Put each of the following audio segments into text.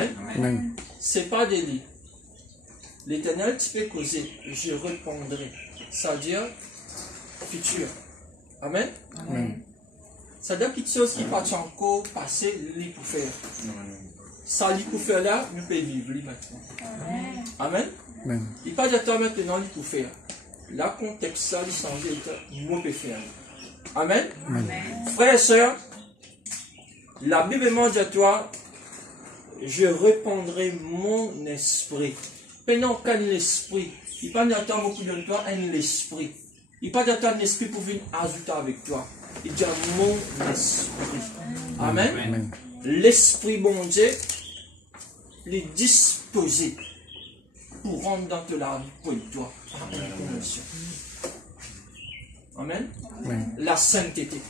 Amen. Amen. C'est pas des lits. L'Éternel, tu peux causer, je répondrai. Ça veut dire futur. Amen. Amen. Ça veut dire quelque chose qui va encore passer, lui pour faire. Ça, lui pour faire là, nous pouvons vivre lui maintenant. Amen. Amen. Il pas de temps maintenant, lui pour faire. Là, contexte, ça, il change, nous pouvons faire. Amen. Amen. Frères et sœurs, la Bible m'a dit à toi, je répandrai mon esprit. Maintenant, qu'un esprit, il pas d'attendre beaucoup de toi, un esprit. Il pas d'attendre un esprit pour venir ajouter avec toi. Il dit mon esprit. Amen. Amen. L'esprit bon Dieu, il est disposé pour rendre dans la vie pour toi. Amen. Amen. La sainteté.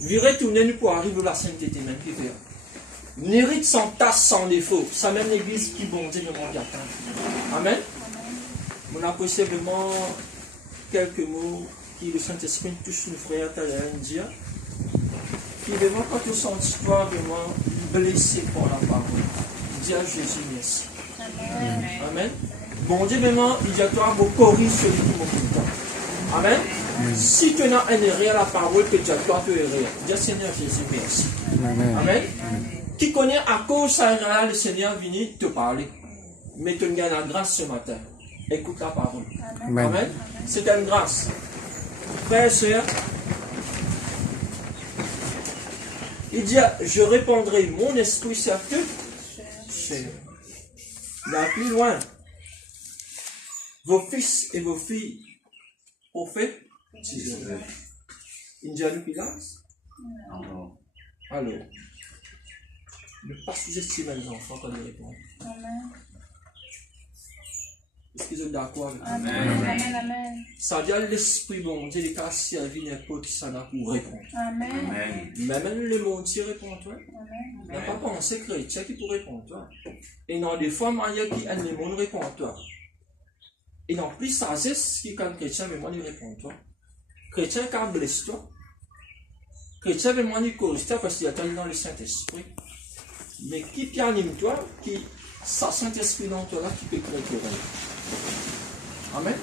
Virez tourner nous pour arriver à la sainteté même qui fait. Mérite sans tasse, sans défaut. Ça même l'église qui bon Dieu me manque d'attendre. Amen. On a possiblement quelques mots qui le Saint-Esprit touche nos frères à dire. Qui vraiment quand tu sens toi vraiment blessé par la parole. Dis à Jésus merci. Amen. Amen. Bon Dieu vraiment, il dit à toi, vous corrige celui qui m'occupe. Amen. Si tu as un erreur à la parole que tu as toi, tu es erreur. Dis Seigneur Jésus merci. Amen. Amen. Qui connaît à cause ça, le Seigneur venu te parler. Mais tu gagnes la grâce ce matin. Écoute la parole. Amen. Amen. C'est une grâce. Frères et sœurs, il dit, je répandrai mon esprit sur eux. Là plus loin, vos fils et vos filles prophètes, il dit à nous qui alors, ne pas sous-estimer les enfants quand ils répondent. Est-ce qu'ils sont d'accord avec moi? Amen. Ça veut dire l'esprit bon Dieu, les cas servi n'importe qui s'en a pour répondre. Amen. Mais même le monde qui répond toi. Amen. Il n'a pas pensé chrétien qui pourrait répondre toi. Et dans des fois, manière qui aime le monde répond toi. Et non plus, ça c'est ce qui quand chrétien veut moi il répond toi. Chrétien qui blesse toi. Chrétien veut moi il cause toi parce qu'il attend dans le Saint-Esprit. Mais qui anime toi, qui ça Saint-Esprit dans toi là qui peut créer ton rêve. Amen.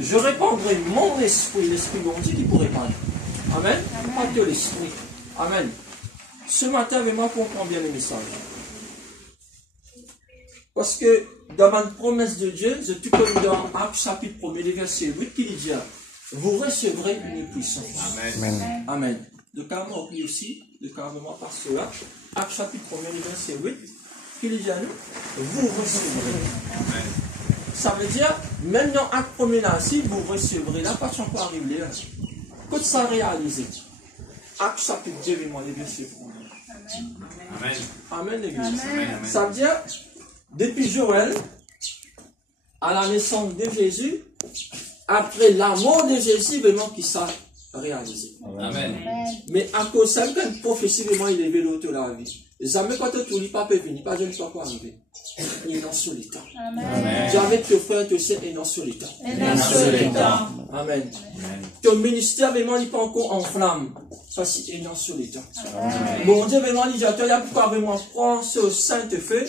Je répandrai mon esprit, l'esprit bon Dieu qui pourrait parler. Amen. Pas que l'esprit. Amen. Ce matin, vraiment, comprends bien le message. Parce que dans ma promesse de Dieu, je te comme dans Actes chapitre 1er, verset 8, qui dit vous recevrez une puissance. Amen. Amen. Le carrément oublie aussi, le carrément par cela. Actes chapitre 1er, verset 8, qui dit à nous, vous recevrez. Amen. Ça veut dire, même dans Acte 1er là, si vous recevrez, là, pas encore arrivé là. Quand ça réalisé. Acte chapitre 2, moi, les versets 1er. Amen. Amen, l'église. Amen. Ça veut dire, depuis Joël, à la naissance de Jésus, après la mort de Jésus, vraiment, qui s'est réalisé. Amen. Mais à cause de ça, quand une prophétie, vraiment, il est vélo de la vie. Jamais quand tu ne pas peut venir, pas de ne pas arriver. Il est dans solitaire. Amen. Jamais tes frères, tes sœurs, et dans solitaire. Amen. Ton ministère, vraiment, il n'est pas encore en flamme. Parce qu'il est dans solitaire. Bon Dieu, vraiment, il dit à toi, il y a pourquoi vraiment prendre ce saint-feu,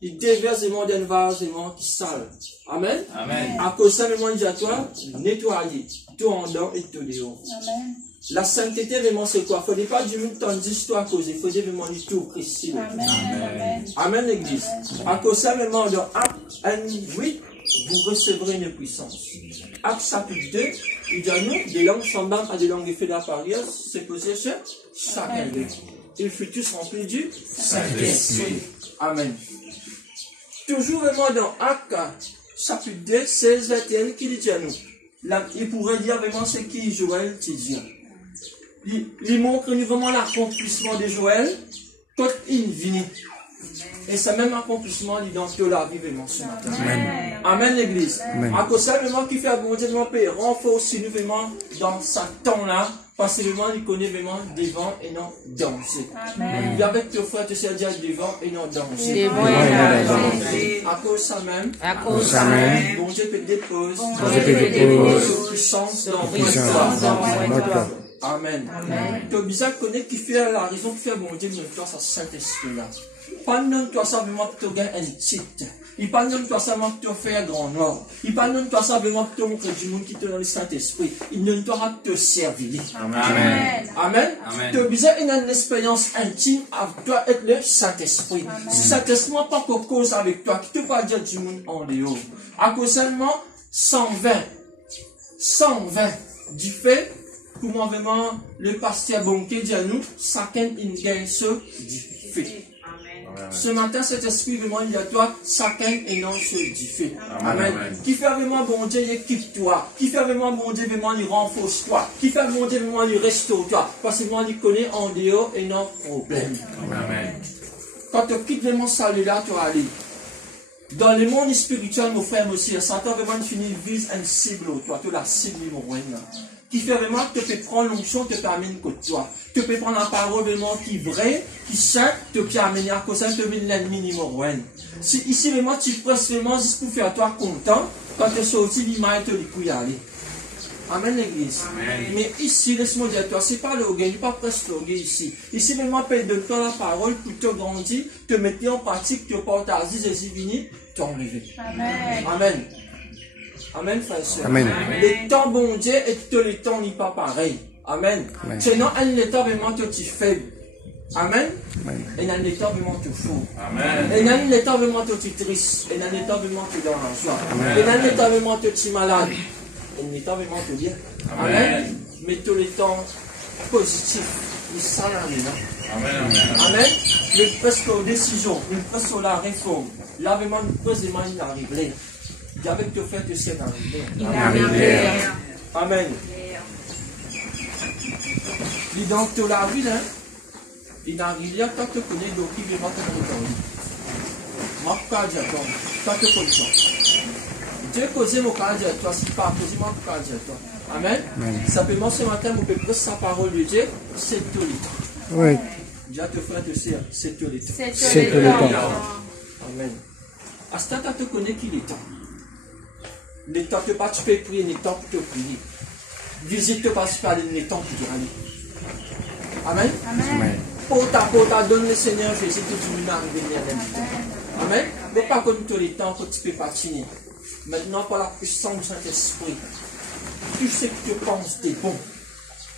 il déverse vraiment d'un vase vraiment qui sale. Amen. Amen. À cause de ça, vraiment, il dit à toi, nettoyer tout en dedans et tout dehors. Amen. La sainteté, vraiment, c'est quoi? Il ne faut pas du monde ton histoire à causer. Il faut vraiment du tout Christ. Amen. Amen, l'église. À cause de ça, vraiment, dans Acte 1:8, vous recevrez une puissance. Acte chapitre 2, il dit à nous, des langues semblables à des langues effets d'appareil, c'est posé sur chacun d'eux. Ils furent tous remplis du Saint-Esprit. Amen. Toujours vraiment dans Acte chapitre 2, 16, 21, qui dit à nous. Là, il pourrait dire vraiment ce qui Joël te dit. Il montre nous vraiment l'accomplissement de Joël quand il vient. Et c'est même accomplissement dans que la vie vraiment ce matin. Amen. Amen, l'église. Amen. À cause de ça, vraiment, qui fait abonder vraiment peut renforcer nous vraiment dans ce temps-là. Parce que vraiment, il connaît vraiment devant et non danser. Amen. Il avec tes frères, tu sais dire devant et non danser. Devant et non danser. À cause de ça même. À cause de ça même. Bon Dieu peut déposer. Bon Dieu peut déposer puissance dans puissance dans votre corps. Amen. Tu as besoin de connaître qui fait la raison qui fait bon Dieu, nous toi, ça Saint-Esprit là. Pas de toi, ça vraiment que tu gagnes un titre. Il parle de toi, ça vraiment que tu fais un grand nom. Il parle de toi, ça vraiment que tu montres du monde qui te donne le Saint-Esprit. Il ne doit te servir. Amen. Amen. Tu as besoin d'une expérience intime avec toi être le Saint-Esprit. Si Saint-Esprit n'a pas de cause avec toi, qui te va dire du monde en dehors. À cause seulement 120 du fait, pour moi vraiment, le pasteur Bonquet dit à nous, chacun une gagne ce du fait. Ce matin, cet esprit vraiment il y a toi, chacun est non ce du fait. Amen. Qui fait vraiment bon Dieu, il équipe toi. Qui fait vraiment bon Dieu, vraiment il renforce toi. Qui fait bon Dieu, vraiment il restaure toi. Parce que moi, il connaît en dehors et non problème. Amen. Quand tu quittes vraiment ça là, tu vas aller. Dans le monde spirituel, mon frère, monsieur, Satan vraiment finit vise une cible, toi, tu la cible numéro 1. Qui fait vraiment que tu peux prendre l'onction, te permène que toi. Tu peux prendre la parole vraiment qui est vraie, qui sainte, te peut amener à cause de l'ennemi numéro 1. Si ici vraiment tu presses vraiment juste pour faire toi content, quand tu es sorti, l'image te dit y aller. Amen l'église. Mais ici, laisse-moi dire toi, c'est pas le gain, il n'est pas presque le gain ici. Ici vraiment, paye de toi la parole pour te grandir, te mettre en pratique, te partager, Jésus vini, t'enlever. Amen. Amen. Amen, frère et soeur. Amen. Le temps bon Dieu et tout le temps n'est pas pareil. Amen. Sinon, un état vraiment te faible. Amen. Et un état vraiment te fou. Amen. Et un état vraiment te triste. Et un état vraiment te dans la joie. Et un état vraiment te malade. Et un état vraiment te bien. Amen. Mais tout le temps positif. Il s'en là. Amen. Amen. Le presque aux décisions. Le presque à la réforme. Là, vraiment, le presque il arrive. Avec te faire que c'est arrivé. Amen. Dis donc, tu l'as vu, hein? Il arrive là, quand tu connais, donc il va te répondre. Marc Cardiaton, quand tu connais ça. Dieu cause mon cardiaton, si pas cause mon cardiaton. Amen. Simplement ce matin, vous pouvez prendre sa parole de Dieu, c'est tout le temps. Oui. Dieu te fera te dire, c'est tout le temps. C'est tout le temps. Amen. À ce temps, tu connais qu'il est temps. Le temps que pas tu peux prier, le temps pour te prier. Visite pas tu peux aller, le temps pour te aller. Amen. Amen. Pota, donne le Seigneur Jésus que tu nous arrives à Amen. Mais pas comme tous les temps que tu peux patiner. Maintenant, par la puissance du Saint-Esprit, tu sais que tu penses t'es bon,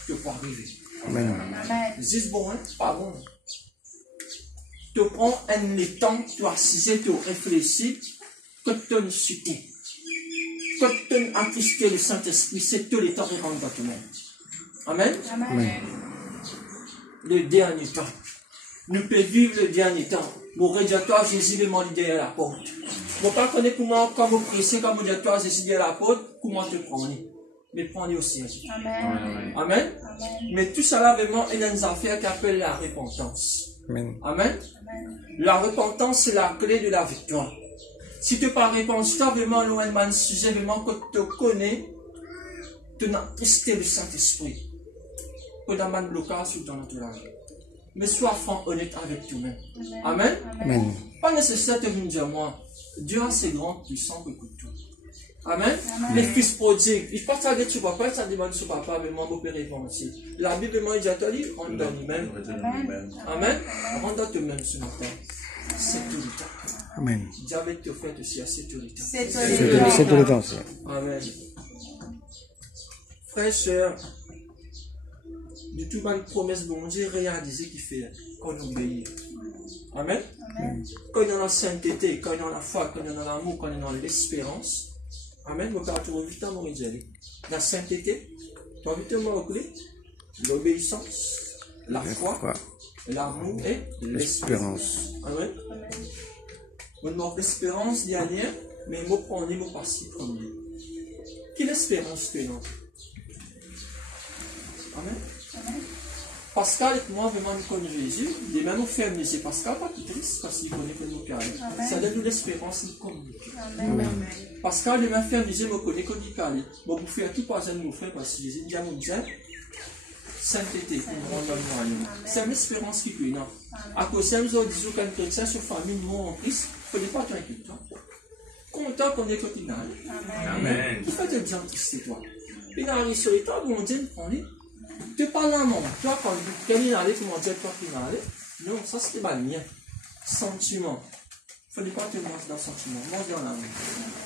tu peux arriver. Amen. C'est bon, hein? Pas bon. Tu prends un temps, tu assises, tu réfléchis, que tu te supplies. Quand tu as attristé le Saint-Esprit, c'est tout le temps qui rentre dans ton monde. Amen. Amen. Le dernier temps. Nous pouvons vivre le dernier temps. Mon rédiatoire, Jésus m'a dit derrière la porte. Je ne sais pas comment, quand vous pressez, quand vous dites toi, Jésus derrière la porte, comment te prendre. Mais prenez au ciel. Amen. Amen. Mais tout cela, vraiment, il y a une affaire qui appelle la repentance. Amen. Amen. La repentance, c'est la clé de la victoire. Si tu n'as pas répondu, tu as vraiment un sujet vraiment que tu connais, tu n'as testé le Saint-Esprit. Que tu as un blocage sur ton entourage. Mais sois franc, honnête avec toi-même. Amen. Amen. Pas nécessaire de venir dire moi, Dieu a assez grand, puissant que toi. Amen. Les fils prodigues, il ne faut pas ça dire sur papa, ça demande sur papa, mais moi, je peux répondre aussi. La Bible m'a dit à toi, rentre dans lui-même. Amen. Rentre dans toi-même ce matin. C'est tout le temps. Amen. Dieu te fait aussi à c'est tout le temps. C'est tout le temps. Amen. Frères, sœurs, de toute ma promesse, bon Dieu, réaliser qu'il fait qu'on obéit. Amen. Amen. Quand il y a la sainteté, quand il y a la foi, quand il y a l'amour, quand il y a l'espérance. Amen. Mon père, tu as vu ta mort, la sainteté, tu as vu ta mort, l'obéissance, la foi, l'amour et l'espérance. Amen. Mon mot d'espérance dernière, mais mot premier, mot passé premier. Quelle espérance tu as? Amen. Amen. Pascal et moi, vraiment, nous connaissons Jésus. De même, nous faisons mais c'est Pascal, pas tout triste, parce qu'il connaît que nous carré. Ça donne l'espérance, nous communiquons. Amen. Pascal, de même, fait Jésus, nous connaît que nous carré. Bon, vous faites tout pas nous faire, parce que Jésus dit à nous dire, sainteté, pour nous rendre dans le royaume. C'est une espérance qui peut, non. À cause de nous, disons qu'un chrétien sur famille, nous, en Christ, il ne faut pas t'inquiéter. Content qu'on est quotidien. Amen. Qui fait te dire triste, toi. Il arrive sur l'état, bon Dieu, prends-les. Tu parles à mon, toi, quand il allait, comment dire, toi qui allait, non, ça c'était pas le mien. Sentiment. Il ne faut pas te lancer dans le sentiment, mange dans l'amour.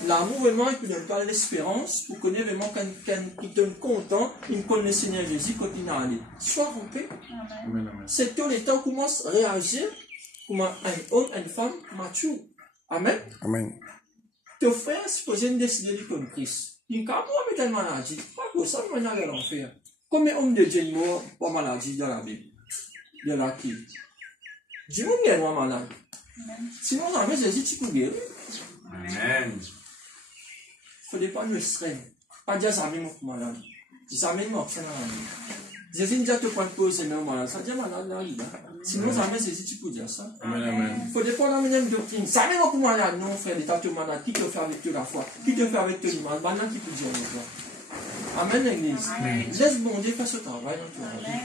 L'amour, vraiment, il ne donne pas l'espérance pour connaître vraiment qu'il te content, il connaît le Seigneur Jésus quand il est allé. Sois en paix. C'est tout le temps qu'on commence à réagir comme un homme, une femme mature. Amen. Amen. Ton frère, supposé décider de comme Christ. Il n'y a pas de maladie. Pas que ça, il va aller à l'enfer. Combien d'hommes de Dieu morts pour maladie dans la Bible? De la qui? Dis-moi qu'il y a un malade. Sinon, jamais Jésus, tu peux guérir. Amen. Il ne faudrait pas nous restreindre. Pas dire jamais mon malade. Jamais mon c'est dans la vie. Jésus ne dit pas te prendre pause et même malade. Ça dit malade là, il va. Sinon, jamais Jésus, tu peux dire ça. Amen. Il ne faudrait pas la même doctrine. Jamais mon malade. Non, frère, l'état de malade. Qui te fait avec toi la foi? Qui te fait avec toi l'image? Maintenant, qui peut dire avec toi? Amen, l'église. Laisse bon Dieu faire ce travail dans ton vie.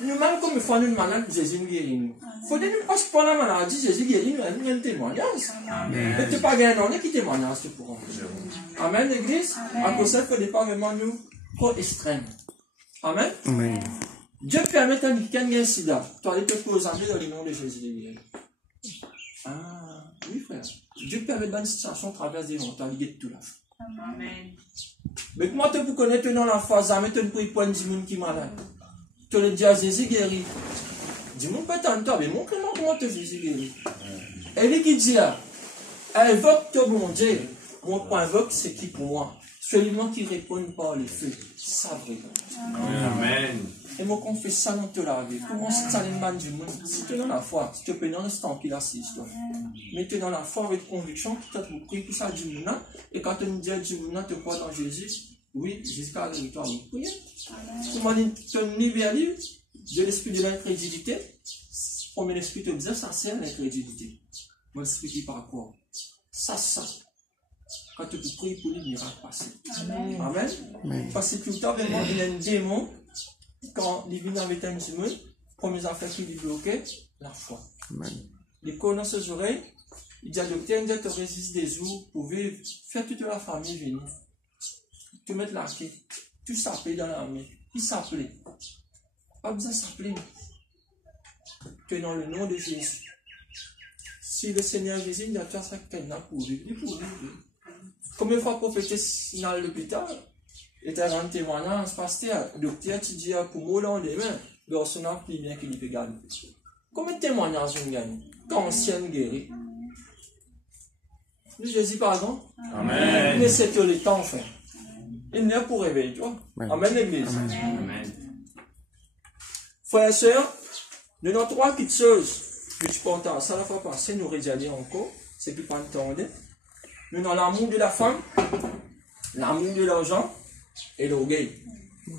Nous-mêmes, comme il faut nous malade, Jésus nous guérit. Il faut nous passer par la maladie, Jésus guérit, nous avons un témoignage. Et tu n'as pas gagné un qui témoignage, tu pourras. Amen, l'église. À cause de ça, il ne faut pas vraiment nous trop extrêmes. Amen. Amen. Dieu permet à quelqu'un de sida. Tu allais te poser dans le nom de Jésus. Ah, oui, frère. Dieu permet dans une situation, traverse des montagnes, il guette tout là. Amen. Mais comment tu peux connaître dans la phase, mais tu ne peux pas dire qui est malade. Tu le dis à Jésus guéri. Dis-moi pas tant de temps, mais montre-moi comment tu Jésus guéri. Et lui qui dit là, invoque ton bon Dieu. Mon point invoque, c'est qui pour moi? Celui qui répond par les feux. Ça vrai. Amen. Et moi, qu'on fait ça dans te laver. Comment se tient le man du monde? Si tu es dans la foi, si tu peux dans l'instant qu'il assiste, toi. Mais tu es dans la foi avec conviction, tu as pris tout ça du monde. Et quand tu me dis du monde, tu crois dans Jésus. Oui, jusqu'à la victoire, vous priez. Comment tu me libères de l'esprit de l'incrédulité? Premier l'esprit te disait, ça c'est l'incrédulité. Mon esprit qui par quoi? Ça. Quand tu peux prier pour lui, il miracle passer. Amen. Amen. Parce que tout le temps, vraiment, il y a un démon. Quand il vient avec un musulman, première affaire qui lui bloquait, la foi. Amen. Il connaît ses oreilles, il dit à docteur, il te résiste des jours pour vivre, faire toute la famille venir. Tu mets la clé, tu s'appelles dans l'armée. Il s'appelait. Pas besoin de s'appeler. Tu es dans le nom de Jésus. Si le Seigneur Jésus il a fait ça quelqu'un pour vivre, il pour vivre. Combien de fois prophétesse dans l'hôpital, et tu as un témoignage, pasteur, docteur, tu dis pour moi dans les mains, garçon n'a plus bien qu'il peut gagner. Combien de témoignages on gagne? Quand ancien guéri. Jésus, pardon. Amen. Mais c'est le temps, frère. Il n'est pour réveiller, toi. Amen, l'église. Amen. Frères et sœurs, nous avons trois petites choses. Je suis content. Ça la fois passée, nous réalisons encore. C'est plus pas le temps. Nous avons l'amour de la femme, l'amour de l'argent et l'orgueil.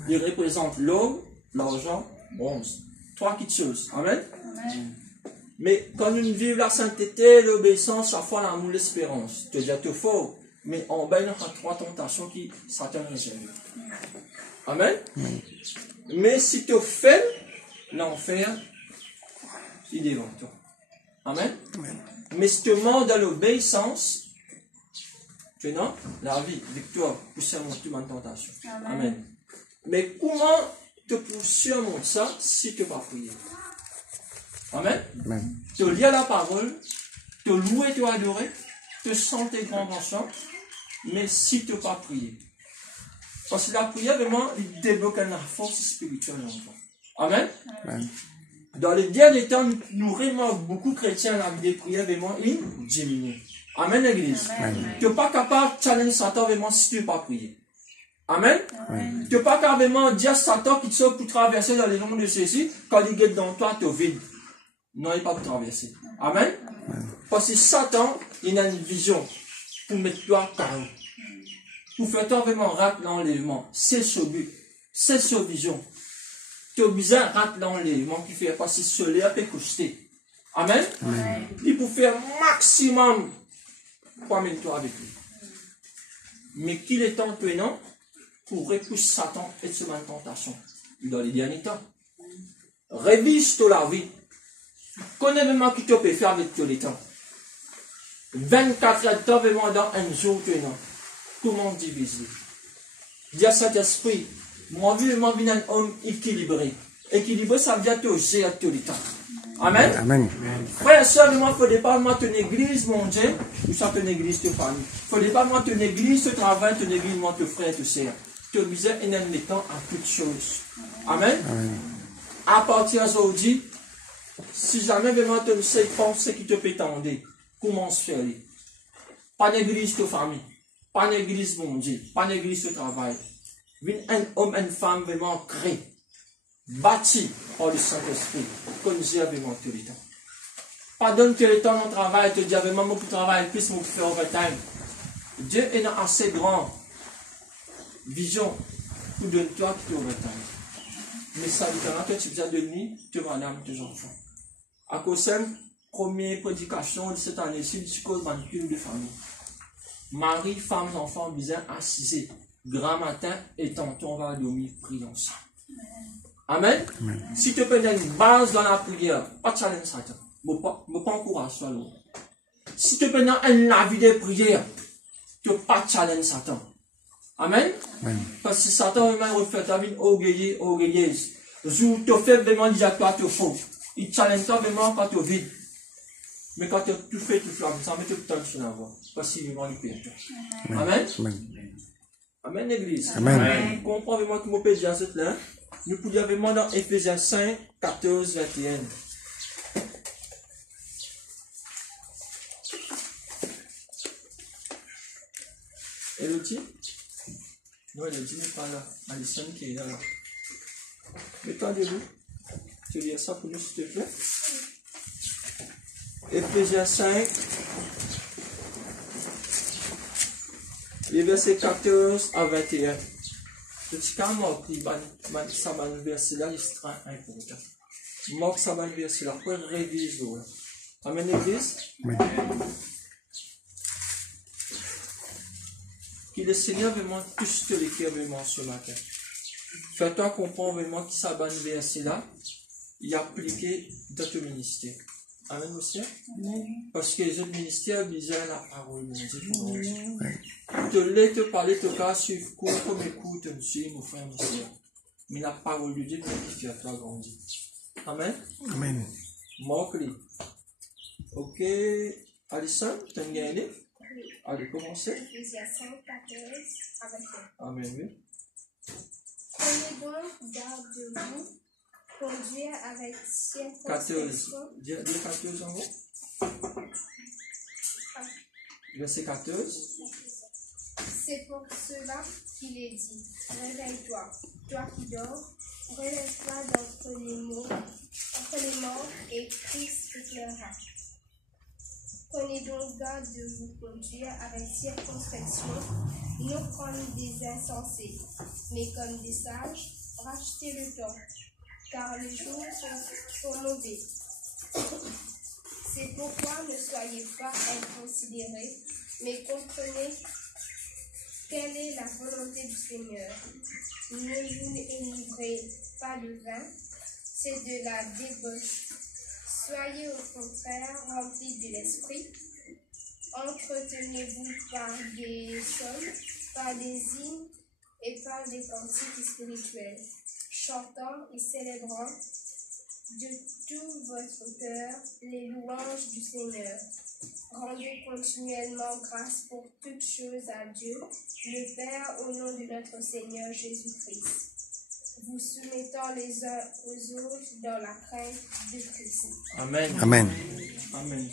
Il représente l'homme, l'argent, bronze. Trois petites choses. Amen. Amen. Mais quand nous vivons la sainteté, l'obéissance, la foi, l'amour, l'espérance, tu es déjà tout fort. Mais en bas, il y a trois tentations qui Satan réserve. Amen. Mais si tu fais l'enfer, il est devant toi. Amen. Mais si tu montes dans l'obéissance, tu es dans la vie, victoire, pour surmonter ma tentation. Amen. Mais comment te surmonter ça si tu n'as pas prié? Amen. Te lire la parole, te louer, te adorer, te sentir grand ensemble, mais si tu n'as pas prié. Parce que la prière, vraiment, il débloque la force spirituelle en toi. Amen. Dans les derniers temps, nous remarquons beaucoup de chrétiens, la vie de prière, vraiment, ils diminuent. Amen, l'église. Tu n'es pas capable de challenger Satan vraiment si tu n'as pas prié. Amen. Tu n'es pas capable vraiment de dire à Satan qu'il sort pour traverser dans les noms de Jésus, quand il est dans toi, tu es vide. Non, il n'est pas pour traverser. Amen. Parce que Satan, il a une vision pour mettre toi KO. Pour faire toi vraiment rate l'enlèvement. C'est ce but. C'est ce vision. Tu as besoin de rate l'enlèvement qui fait passer ce l'air peut coûter. Amen. Il pour faire maximum pour amener toi avec lui. Mais qu'il est temps maintenant pour repousser Satan et se mettre en tentation dans les derniers temps. Révise toute la vie. Connais vraiment qui tu peux faire avec tous les temps. 24 heures de temps vraiment dans un jour maintenant. Comment diviser? Dis à cet esprit, Moi, je veux un homme équilibré. Équilibré, ça veut dire que j'ai tout le temps. Amen. Amen. Frère et soeur, il ne faut pas moi ton église, mon Dieu, ou ça ton église, ton famille. Il ne faut pas moi ton église, ton travail, ton église, moi ton frère, ton sœur. Tu es obligé de temps à toutes choses. Amen. Amen. À partir d'aujourd'hui, si jamais vraiment tu ne sais pas ce qui te peut t'attendre, commence à faire. Pas d'église, ton famille. Pas d'église, mon Dieu. Pas d'église, ton travail. Un homme et une femme vraiment créés. Bâti par le Saint-Esprit, comme Dieu avait monté le temps. Pardonne que le temps mon travail, te dis vraiment mon travail, plus mon faire overtime. Dieu est assez grand vision pour donner toi qui es overtime. Mais ça veut dire que tu as de nuit, tu madame, tes enfants. À cause de la première prédication de cette année-ci, du cause manipule de famille. Mari, femme, enfants, bien assisés. Grand matin et tantôt on va dormir, prier ensemble. Amen. Amen. Si tu peux une base dans la prière, pas de challenge Satan. Je ne pas encourager ça. Si tu peux la vie de prière, tu n'as pas de challenge Satan. Amen. Amen. Parce que Satan va refaire ta vie orgueilleuse. Tu te fais vraiment dire toi tu faux. Il challenge toi vraiment quand tu vis. Mais quand tu fais tout ça, ça met tout le temps sur la voie. Parce qu'il va le pire. Amen. Amen. Amen, l'église. Amen. Comprends vraiment que mon péché à cette là. Nous pouvions vraiment dans Ephésiens 5, 14, 21. Elodie? Non, Elodie n'est pas là. Alison qui est là. Mets-toi debout. Tu lis ça pour nous, s'il te plaît. Ephésiens 5. Les versets 14 à 21. Je dis quand Marc lit ça va le verset là, il sera important. Marc ça va le verset là, pour réviser. Amen l'église. Amen. Que le Seigneur vraiment touche te l'écrire vraiment ce matin. Fais-toi comprendre vraiment que ça va le verset là, il est appliqué dans ton ministère. Amen monsieur. Parce que les autres ministères besoin la parole de Dieu. Te laisse te parler, te cas suivre cours comme écoute, monsieur, mon frère, monsieur. Mais la parole de Dieu qui fait à toi grandir. Amen. Amen. Marque-les. Ok. Alison, tu as gagné? Allez, commencez. Ephésiens 5, 14 à 21. Amen, oui. Prenez donc garde de vous, conduire avec 14. circonspection. Dis 14 en haut. Verset 14. C'est pour cela qu'il est dit, réveille-toi, toi qui dors, relève-toi d'entre les morts, et Christ éclairera. Prenez donc garde de vous conduire avec circonspection, non comme des insensés, mais comme des sages, rachetez le temps, car les jours sont mauvais. C'est pourquoi ne soyez pas inconsidérés, mais comprenez quelle est la volonté du Seigneur. Ne vous enivrez pas de vin, c'est de la débauche. Soyez au contraire remplis de l'esprit. Entretenez-vous par des psaumes, par des hymnes et par des cantiques spirituels, chantant et célébrant de tout votre cœur les louanges du Seigneur. Rendez continuellement grâce pour toutes choses à Dieu, le Père, au nom de notre Seigneur Jésus-Christ, vous soumettant les uns aux autres dans la crainte de Christ. Amen. Amen. Amen.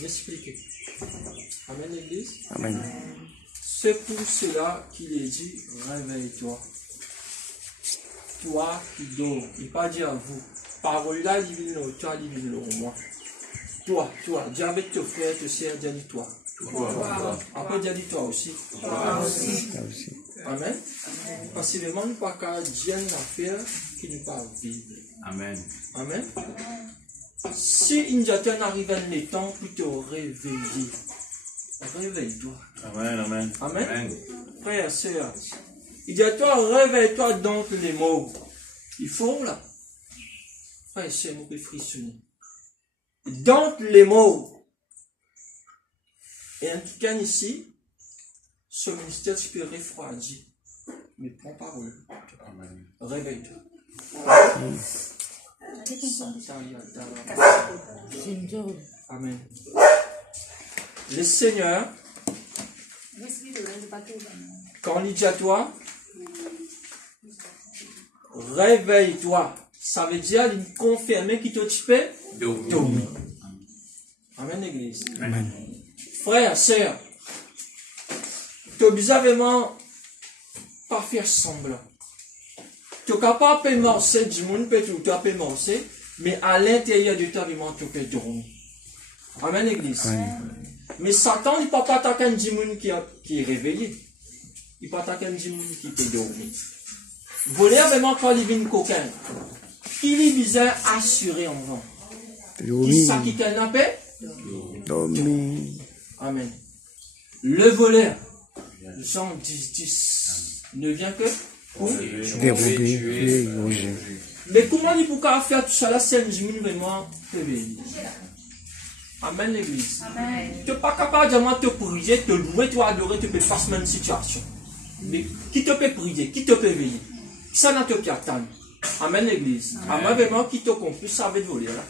M'expliquez. Amen, l'église. Amen. C'est pour cela qu'il est dit, réveille-toi. Toi qui dors. Il ne pas dire à vous. Parole là, divine, toi, divine, moi. Toi. Dis avec tes frères, tes sœurs, dis toi. Après, dis toi aussi. Là aussi. Amen. Parce que vraiment, nous pas qu'à dire une affaire qui nous pas vivre. Amen. Amen. Si une jatane arrive à le temps pour te réveiller, réveille-toi. Amen. Amen. Amen. Amen. Frère, sœur, il dit à toi, réveille-toi donc les mots. Il faut là. Frère, sœur, nous pouvons frissonner. Donc les mots. Et en tout cas ici, ce ministère, tu peux refroidir. Mais prends parole. Réveille-toi. Amen. Le Seigneur, quand il dit à toi, réveille-toi, ça veut dire il confirme qu'il te fait dormir. Amen, l'église. Amen. Frère, sœur, tu es vraiment pas faire semblant. Tu es capable de marcher, du monde peut tout à fait marcher, mais à l'intérieur de toi, vraiment, tu peux dormir. Amen, l'église. Mais Satan, il ne peut pas attaquer un monde qui est réveillé. Il ne peut pas attaquer un monde qui peut dormir. Voler vraiment quand il vient coquin. Qui lui visait assurer en vent. Qui ça qui a la paix? Dormir. Amen. Le voleur, Jean 10 ne vient que pour Dérober. Mais comment il peut faire tout ça là, c'est un monde vraiment réveillé. Amen, l'église. Tu n'es pas capable de te prier, te louer, te adorer, te faire face à une situation. Mais qui te peut prier, qui te peut veiller? Ça n'a te peut attendre. Amen, l'église. Amen, vraiment, qui te confie, ça va te voler là.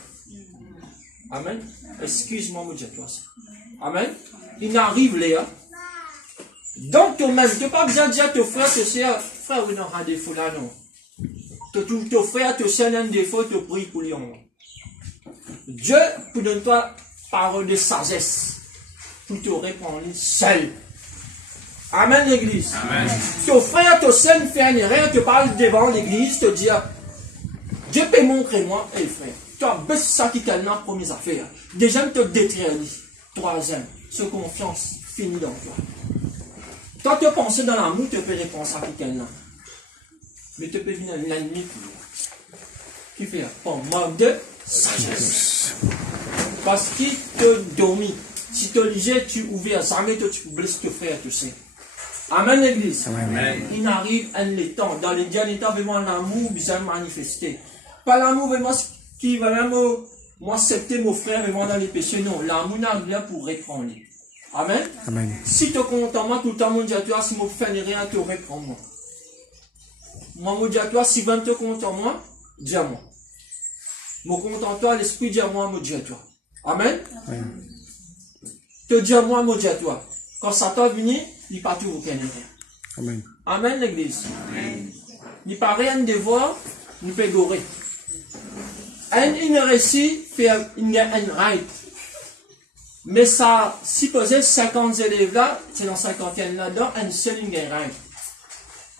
Amen. Excuse-moi, mon Dieu, toi. Amen. Il n'arrive là. Donc, toi-même, tu n'as pas besoin de dire à ton frère, te sert, frère, il n'y a un défaut là, non. Ton frère te sert un défaut, te prie pour lui en haut. Dieu, pour donner toi parole de sagesse, pour te répondre seul. Amen, l'église. Amen. Ton frère te sert, ne fait rien, te parle devant l'église, te dit, Dieu peut montrer moi, frère. Tu as besoin de ça qui t'a dans les premières affaires. Déjà, te détruire. Troisième, ce confiance finit dans toi. Toi, tu penses dans l'amour, tu peux répondre à qui t'a là. Mais tu peux venir l'ennemi pour toi. Qui fait un manque de sagesse. Parce qu'il te dormit. Si tu lisais, tu ouvres jamais, tu blesses ton frère, tu sais. Amen, l'église. Amen. Il n'arrive un temps. Dans les derniers temps, vraiment, l'amour bien manifesté. Pas l'amour vraiment qui va même moi accepter mon frère vraiment dans les péchés. Non, l'amour n'a rien pour reprendre. Amen. Amen. Si tu es content, moi, tout le temps, mon Dieu, toi, si je fais rien, tu reprends moi. Moi, mon Dieu, toi, si tu es content, moi, dis-moi. Mon content, toi, l'esprit, dis-moi, mon Dieu, toi. Amen. Amen. Te dis-moi, mon Dieu, toi. Quand Satan vient, il n'est pas tout vous connaître. Amen. Amen, l'église. Il n'y a pas rien de voir, nous peut gorer. Un récit fait un right. Mais ça, si posait 50 élèves là, c'est dans 50e là-dedans, un seul right.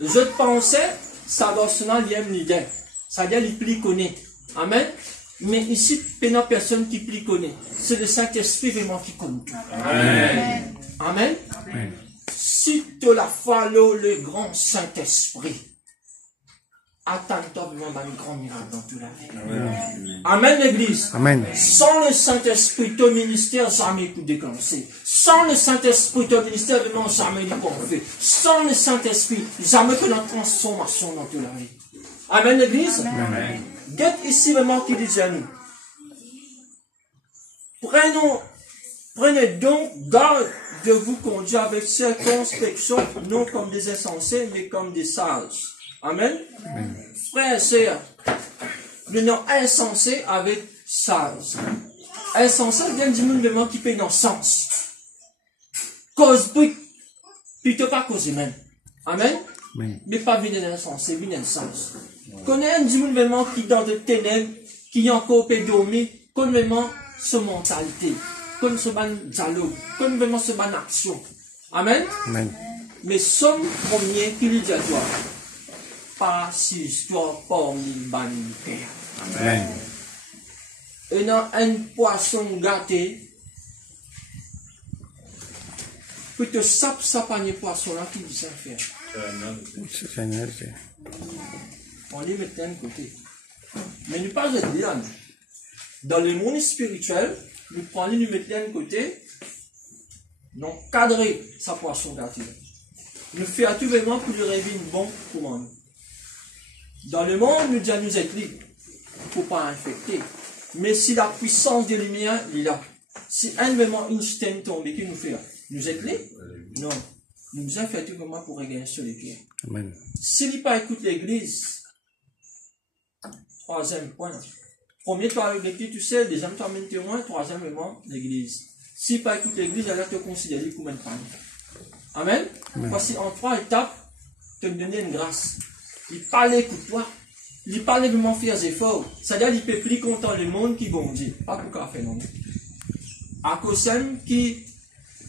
Je pensais, ça doit se donner l'idée. Ça veut dire qu'il plie connaît. Amen. Mais ici, il n'y a personne qui plie connaît. C'est le Saint-Esprit vraiment qui compte tout. Amen. Amen. Amen. Si tu la follow le grand Saint-Esprit, attends-toi vraiment dans le grand miracle dans toute la vie. Amen, l'église. Amen. Sans le Saint-Esprit, ton ministère jamais tout déclencher. Sans le Saint-Esprit, ton ministère vraiment jamais déconfait. Sans le Saint-Esprit, jamais que la transformation dans toute la vie. Amen, l'église. Amen. Guette ici vraiment qui dit à nous. Prenez donc garde de vous conduire avec circonspection, non comme des insensés, mais comme des sages. Amen. Frères et sœurs, le nom insensé avec sage. Insensé vient du monde vraiment qui paye dans le sens. Cause puis tu pas causer même. Amen. Amen. Mais pas venir dans le sens, c'est venir dans le sens. Connais un du monde vraiment qui dans des ténèbres, qui encore peut dormir, connais vraiment sa mentalité, connais ce ban dialogue, connais vraiment ce ban action. Amen. Amen. Mais somme premier qui lui dit à toi, pas si histoire parmi ban terre. Amen. Et dans un poisson gâté, puis te sape panier poisson là qui dit ça faire. Seigneur, On les met d'un côté. Mais nous pas être là. Dans le monde spirituel, nous prenons nous mettre d'un côté, nous cadrer sa poisson gâtée. Nous faisons tout vraiment pour lui réveiller une bonne commande. Dans le monde, nous disons nous être libres. Il ne faut pas infecter. Mais si la puissance des lumières est là, si un élément Einstein tombe, qui nous fait là, nous êtes libres? Non. nous avons fait tout vraiment pour regagner sur les pieds. Amen. S'il n'est pas écoute l'église, troisième point. Premier, toi avec l'église, tu sais, deuxième, toi même témoin, troisièmement, l'église. S'il pas écoute l'église, elle va te considérer comme un pan. Amen. Voici en 3 étapes, te donner une grâce. Il parle écoute-toi. Il parle vraiment faire des efforts. C'est-à-dire, il peut plus content le monde qui bondit. Pas pour qu'à faire non. À cause qui,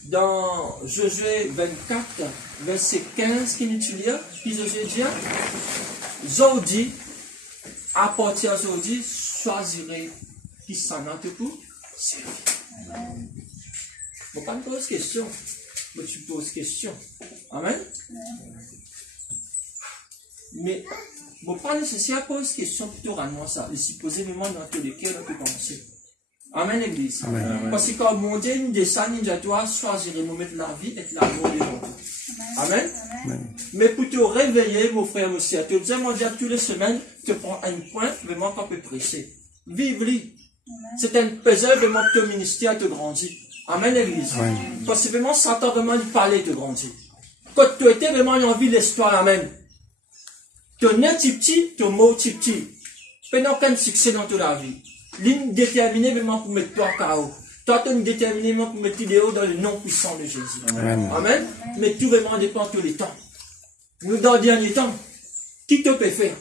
dans Josué 24, verset 15, qui nous dit, qui Josué dit, Zodi, à partir d'aujourd'hui, choisirez qui s'en a pour servir. Bon, pas me pose question, mais tu poses question. Amen. Mais, bon, pas nécessaire poser question plutôt rendre ça. Il s'y posait vraiment dans tous les cœurs, on peut commencer. Amen, l'église. Amen. Parce que quand mon Dieu nous descend, nous doit choisir de mettre la vie et l'amour des gens. Amen. Amen. Mais pour te réveiller, mon frère, mon soeur, te dire, mon Dieu, toutes les semaines, te prends un point, vraiment qu'on peut prêcher. Vive-lui. C'est un puzzle vraiment que ton ministère te grandit. Amen, l'église. Amen. Parce que vraiment, Satan vraiment lui parler te grandit. Quand tu étais vraiment envie de l'histoire, amen. Tu n'es petit, tu mot petit. Pendant qu'un succès dans toute la vie. L'une déterminée vraiment pour mettre toi KO. Toi, tu es déterminé vraiment pour mettre l'idéal dans le nom puissant de Jésus. Amen. Amen. Mais tout vraiment dépend tous les temps. Nous, dans le dernier temps, qui te peut faire?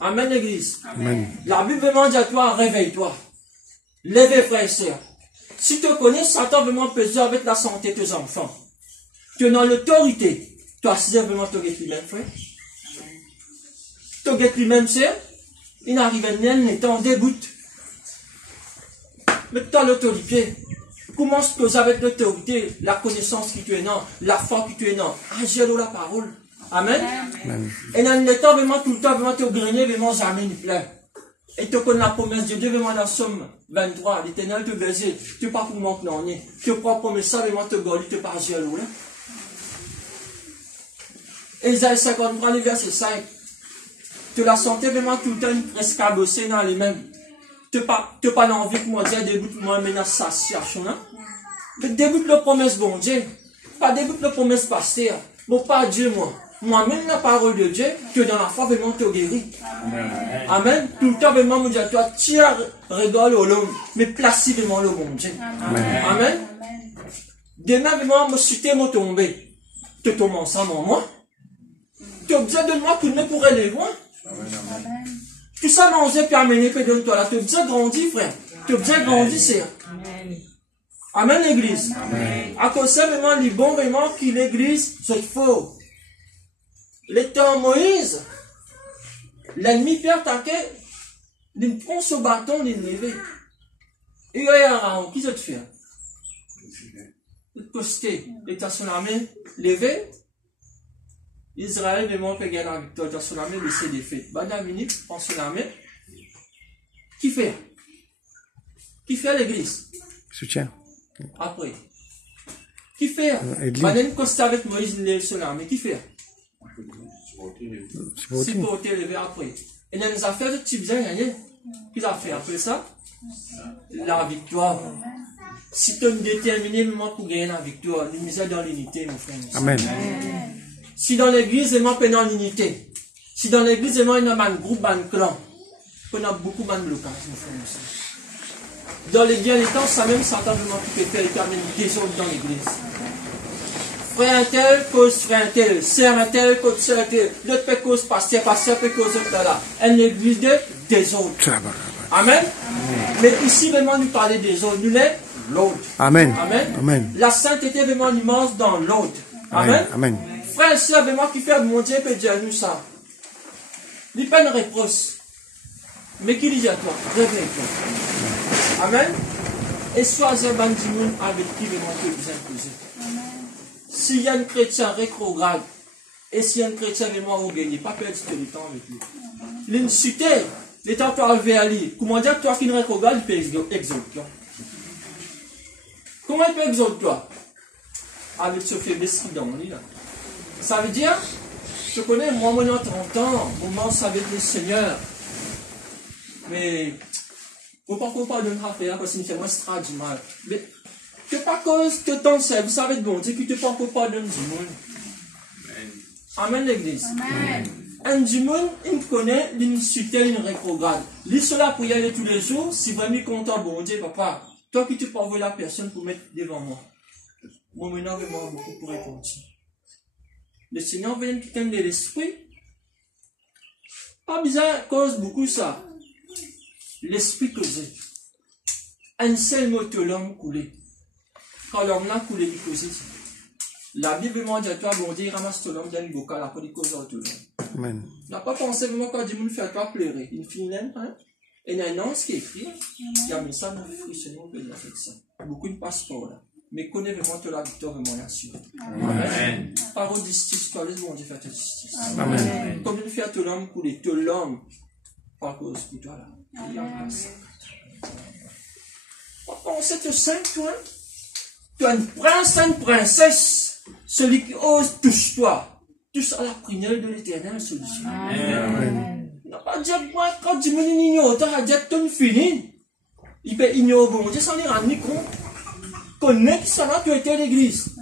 Amen, l'église. Amen. La Bible vraiment dit à toi, réveille-toi. Lève, frères et sœurs. Si tu connais, Satan vraiment peser avec la santé de tes enfants. Tu es dans l'autorité. Toi, si vraiment tu guettes lui-même, frère. Tu guettes lui-même, sœur. Il n'arrive à rien, n'étant débout. Mais tu as l'autorité. Commence que avec l'autorité, la connaissance qui tu es non, la foi qui tu es non. Agis dans la parole. Amen. Amen. Et dans le temps, vraiment, tout le temps, vraiment, tu grenier, vraiment, jamais ne plaît. Et tu connais la promesse de Dieu, vraiment, dans Somme 23, l'éternel te baiser, tu pas pour manquer non, tu prends promesse, ça, vraiment, te goli, tu pas agir là. Ésaïe 53, le verset 5. Tu la santé, vraiment, tout le temps, presque cabossé dans les mêmes. Tu pas l'envie que moi, dire, débute, moi, menace sa situation, hein. Débute la promesse, bon Dieu. Pas débute la promesse, pasteur. Bon, pas Dieu, moi. Moi-même, la parole de Dieu, que dans la foi, vraiment, te guéris. Amen. Tout le temps, vraiment, me dire, toi, tiens, rigole au l'homme, mais place vraiment le bon Dieu. Amen. Demain, vraiment, me chuter, me tomber. te tombe ensemble en moi. Tu as besoin de moi pour ne pourrait aller loin. Tu sais manger puis amener puis donne-toi là. Tu as besoin de grandir, frère. Tu as besoin de grandir, c'est. Amen, l'église. À cause de ça, vraiment, les bons vraiment qui l'église, c'est faux. Le temps Moïse, l'ennemi peut attaquer, il prend son bâton, il lève. Et il y a un Aaron, qui ça te fait? De poster, l'état sur la main, levé. Israël vraiment peut gagner la victoire, l'état sur la main, laisser des faits. Dominique, prend sur la main. Qui fait? Qui fait l'église? Soutien. Après. Qui fait? Madame Costa avec Moïse, il lève sur la main. Qui fait? C'est pour te lever après. Et dans les affaires de type bien gagné. Qu'est-ce a fait après ça? La victoire. Si tu es déterminé pour gagner la victoire, nous misons dans l'unité, mon frère. Amen. Si dans l'église, il y a l'unité. Si dans l'église, il y a un groupe, un clan, on a beaucoup de blocage, mon frère. Dans les derniers temps, ça même Satan vraiment qui peut faire éterminer des désordre dans l'église. Frère un tel, cause frère un tel, sœur un tel, cause sœur un tel, l'autre peut cause pasteur, pasteur peut cause autre là. Une église de désordre. Amen. Mais ici, vraiment, nous parler des autres. Nous l'est l'autre. Amen. Amen. Amen. La sainteté, vraiment, immense dans l'autre. Amen. Amen. Frère et soeur, vraiment, qui fait mon Dieu, peut dire nous ça. Il n'y a pas de réponse. Mais qui dit à toi? Réveille-toi. Amen. Et sois un bandimoun avec qui vraiment tu vous imposer. S'il y a un chrétien rétrograde, et s'il y a un chrétien vraiment au gagné, pas perdre du temps avec lui. L'incité, l'état peut enlever à lui. Comment dire que toi qui ne rétrograde, il peut exaucer toi. Comment il peut exaucer toi? Avec ce faiblesse qui est dans lui là. Ça veut dire, je connais, moi, maintenant 30 ans, on mange avec le Seigneur. Mais, faut pas qu'on parle d'une affaire, parce que moi, c'est très du mal. Mais, Que pas cause que ton service avec bon Dieu qui te prend pour pardonner du monde. Amen l'église. Un du monde, il me connaît, il me soutient, il me rétrograde. Il sur la prière de tous les jours, si vraiment content, bon Dieu, papa, toi qui te peux envoyer la personne pour mettre devant moi. Moi maintenant, vraiment beaucoup pour répondre. Le Seigneur veut quelqu'un de l'esprit. Pas besoin cause beaucoup ça. L'esprit causé. Un seul mot de l'homme coulé. Quand l'homme a coulé, il causé. La Bible m'a dit à toi, bon Dieu, ramasse ton homme dans le bocal, après il cause tout l'homme. Amen. On n'a pas pensé vraiment quand Dieu me fait toi pleurer. Il finit hein? Et il y a une annonce qui est écrite. Il y a mis ça dans le frissonnement de l'affection. Beaucoup de passeports là. Mais connais vraiment toute la victoire de mon nation. Amen. Par justice, toi, laisse mon Dieu faire ta justice. Amen. Comme il fait à tout l'homme couler, tout l'homme, par cause pour toi là. Amen. On sait te saint, toi. Tu as une prince, une princesse. Celui qui ose, touche-toi. Touche à la prière de l'éternel, celui-ci. Amen. On n'a pas dit, moi, quand tu me dis ignore, tu as dit que tu fini. Il peut ignorer, bon Dieu, sans lui rendre compte. Connais qui s'en a, tu étais à l'église.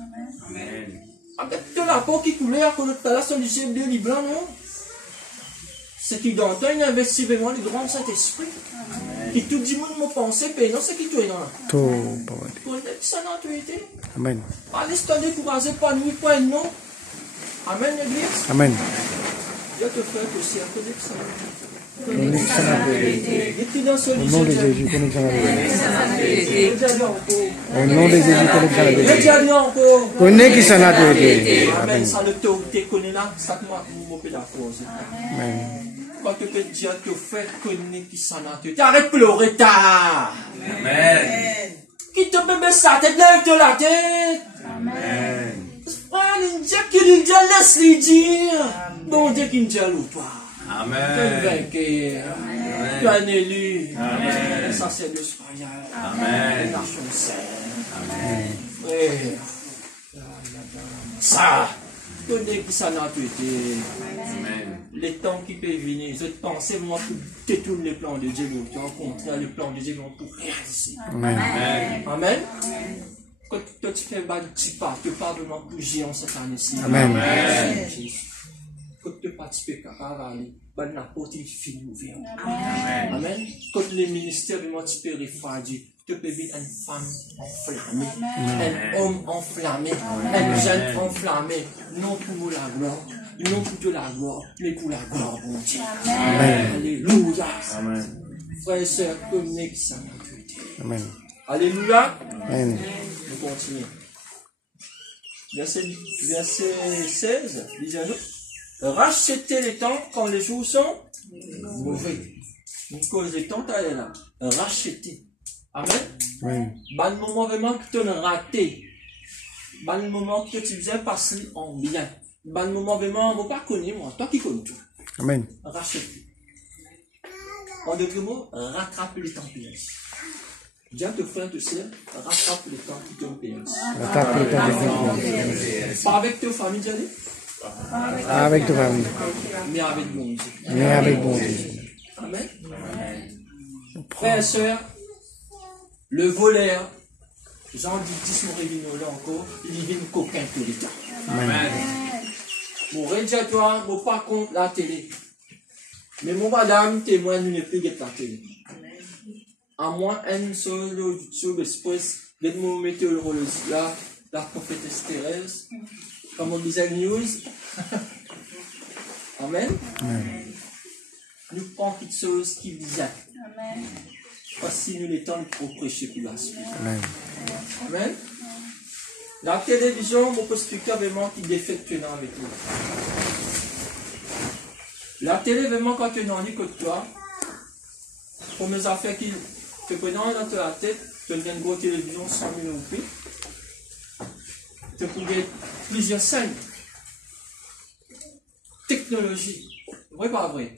Amen. Avec tout la peau qui coulait à côté de la son du chef de Libran, non? C'est qui dans toi, il investit vraiment le grand Saint-Esprit. Qui tout le monde me pensait, mais non, c'est qui tu es là. Tout, papa. Connais qui s'en a, tu étais. Amen. Pas l'histoire découragée, pas nuit, pas non. Amen, l'église. Amen. Dieu te fait aussi à côté de ça. Connais qui s'en a vérité. Il dans ce Au nom de Jésus, connais qui s'en a vérité. Au nom de Jésus, connais qui s'en a vérité. Connais qui s'en a vérité. Amen. Ça le te connaît là, ça te m'a la cause. Amen. Quand tu peux dire que frère connaît qui s'en a vérité. Arrête de pleurer tard. Amen. Qui te bébé sa tête, lève-toi la tête. Amen. Frère, Dieu qui dit, laisse-lui dire. Bon Dieu qui nous dit à toi. Amen. Tu es un vainqueur. Tu es un élu. Amen. Ça c'est le royal. Amen. Nation sainte. Amen. Frère. Ça. Connais qui s'en a tué. Amen. Les temps qui peuvent venir, je pensais moi pour détourner les plans de Dieu, mais tu rencontres le plan de Dieu pour réaliser. Amen. Amen. Amen. Quand toi tu fais un petit pas, tu pas vraiment bouger en cette année-ci. Amen. Quand tu participes capable d'aller, la porte est finie ouverte. Amen. Amen. Quand les ministères de tu peux refroidir, tu peux vivre une femme enflammée, un homme enflammé, un jeune enflammé, non pour la gloire, non pour la gloire, mais pour la gloire de Dieu. Amen. Alléluia. Amen. Frères et sœurs, connaissez sa maturité. Amen. Alléluia. Amen. Nous continuons. Verset 16, disons-nous. Rachetez les temps quand les jours sont mauvais. Une cause des temps, elle est là. Rachetez. Amen. Amen. Ban moment vraiment que tu as raté. Ban moment que tu faisais passer en bien. Ban moment vraiment, on ne pas connaître moi. Toi qui connais tout. Amen. Rachetez. En d'autres mots, rattrape les temps pires. Viens te faire, te sert, rattrape les temps qui te payent. Rattrape le temps de Pas avec ta famille, j'allais. avec ta famille, Mais avec bon Dieu. mais avec bon Dieu. Amen. Frères et sœurs, le voleur, Jean 10, mon révino là encore, il vient coquin que l'État. Amen. Mon rédiatoire, mon pas contre la télé. Mais mon madame témoigne, nous ne plus de la télé. À moins une chose sur l'espace, dès que vous mettez le rôle là, la prophétesse Thérèse, comme on disait news. Amen. Nous prenons quelque chose qui disait. Amen. Voici nous les temps pour prêcher pour la suite. Amen. Amen. La télévision, on peut expliquer vraiment qui défecte avec nous. La télé, vraiment, quand tu es dans l'écoute de toi, pour mes affaires qui te prennent dans la tête, tu as une grosse télévision 100 000 roupies, tu peux gagner plusieurs scènes. Technologie, vrai pas vrai.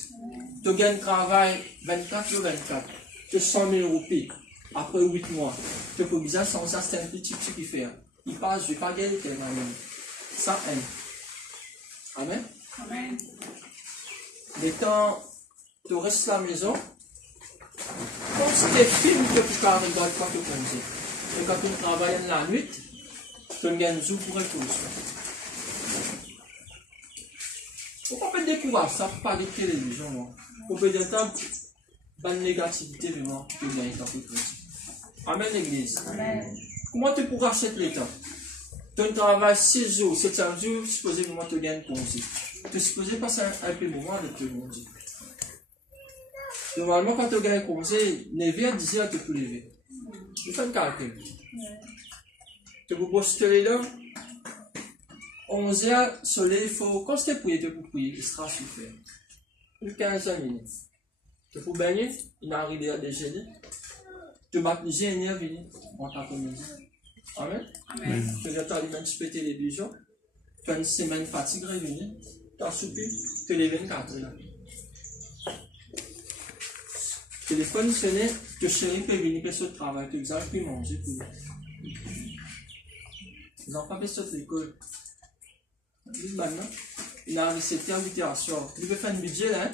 Tu gagnes travail 24 sur 24, tu as 100 000 roupies. Après 8 mois, tu peux dire sans ça, c'est un petit truc qui fait. Il passe, je ne vais pas gagner tellement. Ça aime. Amen. Amen. Les temps, tu restes à la maison. Quand c'est des films que tu peux regarder quand tu conduis. Et quand on travaille la nuit, on gagne un jour pour reposer. Pourquoi on peut découvrir ça par les télévisions? On peut dire que la négativité vraiment que vous gagnez dans votre vie. Amen, l'église. Comment tu pourras acheter le temps? Tu travailles 6 jours, 7 jours, supposé que tu gagnes congé. Tu es supposé passer un peu de moment avec tout le monde. Normalement, quand tu gagnes congé, 9h à 10h, tu peux lever. Tu fais un calcul. Tu peux postuler là. 11h, soleil, il faut, quand tu prier, tu peux prier, il sera souffert. Une 15 minutes. Tu peux baigner, il arrive à déjeuner. Tu vas te dire, il est venu, on t'a commis. Amen. Tu viens t'allumer un petit peu de télévision. Tu as une semaine fatiguée, revenue. Tu as soupé, tu les 24 là. Téléphone sonné, tu chéris peut venir faire ce travail, tu exagères puis manger pour lui. Ils n'ont pas fait ça de l'école. Maintenant, il a arrivé 7 heures, 8 heures soir. Il veut faire un budget là.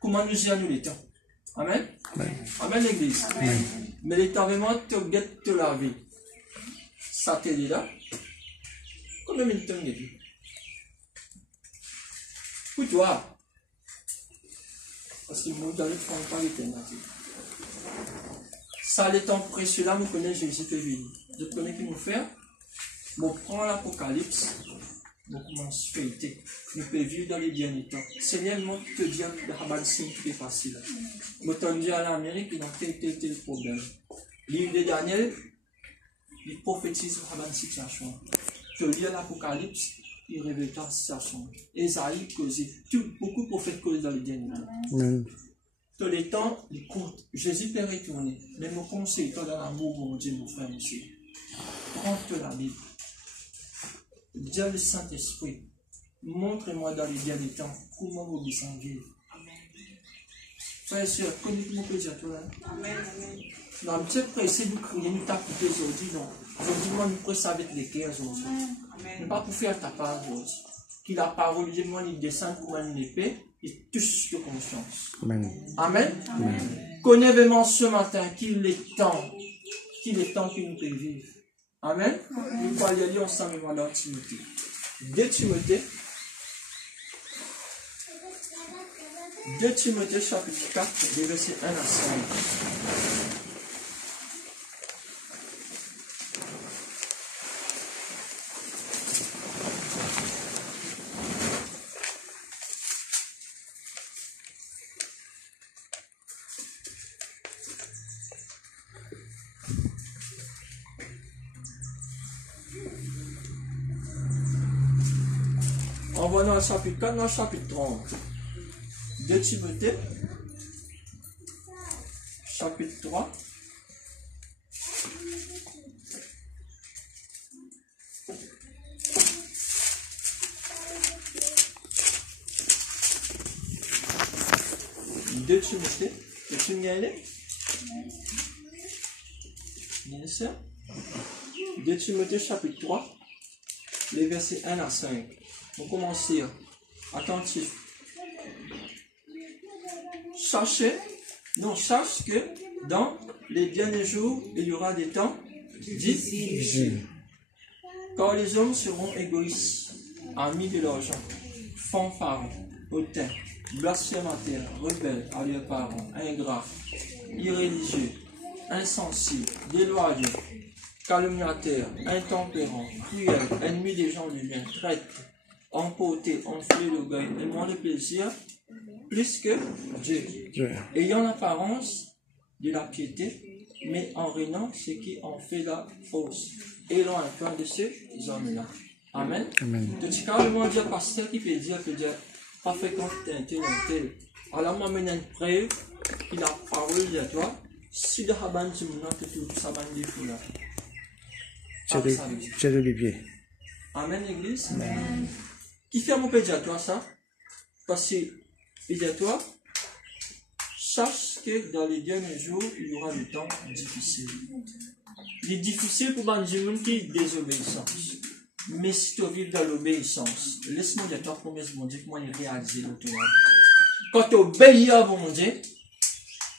Comment nous gérons les temps? Amen. Amen l'église. Mais les temps vraiment te guettent te laver. Ça t'est là. Combien de temps il est? Pour toi. Parce que moi, dans le fond, pas l'éternité. Ça, les temps précieux là, nous connaissons Jésus peut venir. Je connais qui nous fait. Bon, prends l'Apocalypse. Nous commençons à feuilleter. Nous pouvons vivre dans les derniers temps. Seigneur, moi, te dire que le rabat c'est facile. Moi, t'en dis à l'Amérique, ils ont tel problème. Livre de Daniel, il prophétise le rabat de situation. Tu lis l'Apocalypse, il révèle ta situation. Esaïe causait, beaucoup de prophètes causent dans les derniers temps. Tous les temps, ils comptent. Jésus peut retourner. Mais mon conseil, toi, dans l'amour, mon Dieu, mon frère, monsieur, prends-toi la Bible. Dieu le Saint-Esprit, montre-moi dans les derniers temps comment vous descendez vivre. Frère et soeur, connais-vous mon plaisir à toi? Amen. Non, je suis pressé de crier, nous t'appliquer aujourd'hui, non. Aujourd'hui, moi, nous pressons avec les cœurs aujourd'hui. Mais pas pour faire ta part aujourd'hui. Qu'il la parole de moi, il descend comme une épée, il touche de conscience. Amen. Amen. Connais vraiment ce matin qu'il est temps que nous puissions vivre. Amen. Nous allons y aller ensemble dans Timothée. 2 Timothée chapitre 4, les versets 1 à 5. On va dans le chapitre 4, dans le chapitre 30. 2 Timothée, chapitre 3. Deux Timothée, tu m'y allais? Bien sûr. 2 Timothée, chapitre 3, les versets 1 à 5. On commence. Attentif. Sache que dans les derniers jours, il y aura des temps difficiles. Car les hommes seront égoïstes, amis de l'argent, fanfarons, hautains, blasphémateurs, rebelles à leurs parents, ingrats, irréligieux, insensibles, déloyaux, calomniateurs, intempérants, cruels, ennemis des gens du bien, traîtres, emportés, enflés d'orgueil, aimant le plaisir plus que Dieu, ayant l'apparence de la piété, mais en reniant ce qui en fait la fausse, et l'on a peur de ces hommes-là. Amen. Donc, tu carrément dire pasteur qui peut dire que Dieu pas fréquente un tel. Alors, moi, maintenant, une preuve qu'il a parole de toi, si le rabbin du monde que tout ça va me défouler. C'est de pieds. Amen, l'église. Qui fait mon pédia toi ça? Parce que, pédia toi, sache que dans les derniers jours, il y aura des temps difficiles. Il est difficile pour les gens qui désobéissance. Mais si tu vis dans l'obéissance, laisse-moi dire toi, promesse mon Dieu, que moi, il réalise l'autorité. Quand tu obéis à mon Dieu,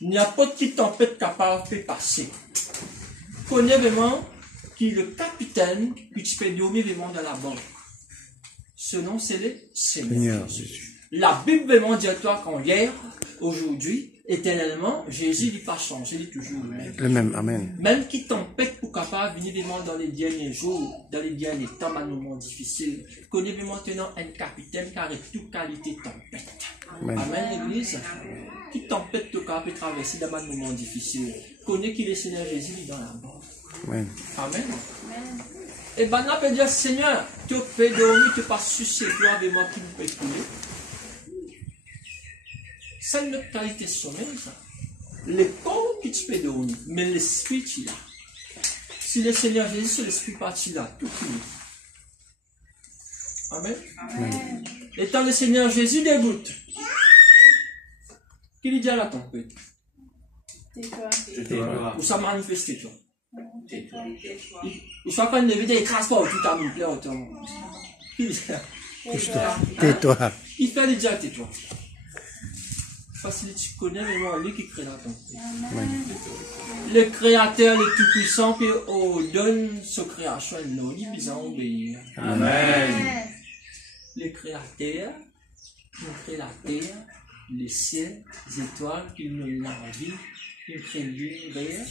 il n'y a pas de petite tempête capable de passer. connaît vraiment qui est le capitaine qui tu peux dormir vraiment dans la banque. Ce nom, c'est le Seigneur Jésus. La Bible vraiment dit à toi qu'en hier, aujourd'hui, éternellement, Jésus n'est pas changé, il est toujours le même. Le même, amen. Même qui tempête pour capable venir vraiment dans les derniers jours, dans les derniers temps, dans les moments difficiles, connaît vraiment maintenant un capitaine qui a toute qualité tempête. Amen. Amen, l'église. Qui tempête tout capable traverser dans les moments difficiles. Connaît qu'il est Seigneur Jésus il est dans la mort. Amen. Amen. Et ben, on peut dire, Seigneur, tu peux dormir, tu pas susceptible avec moi qui me peut couler. C'est notre qualité sommeil, ça. Le corps qui tu peux dormir, mais l'esprit tu l'as. Si le Seigneur Jésus, c'est l'esprit parti là, tout fini. Amen. Amen. Et quand le Seigneur Jésus dégoûte, qu'il lui dit à la tempête? Tais-toi. Ou ça manifeste toi. Tais-toi. Ou soit quand il ne veut dire, il crasse pas tout à nous plaire autrement. Tais-toi. Il fait le dire, tais-toi. Parce que tu connais vraiment lui qui crée la tempête. Le créateur, le tout-puissant, qui donne sa création, il nous dit, ils ont obéi. Amen. Le créateur, qui crée la terre, les ciels, les étoiles, qui nous la vie, qui crée l'univers,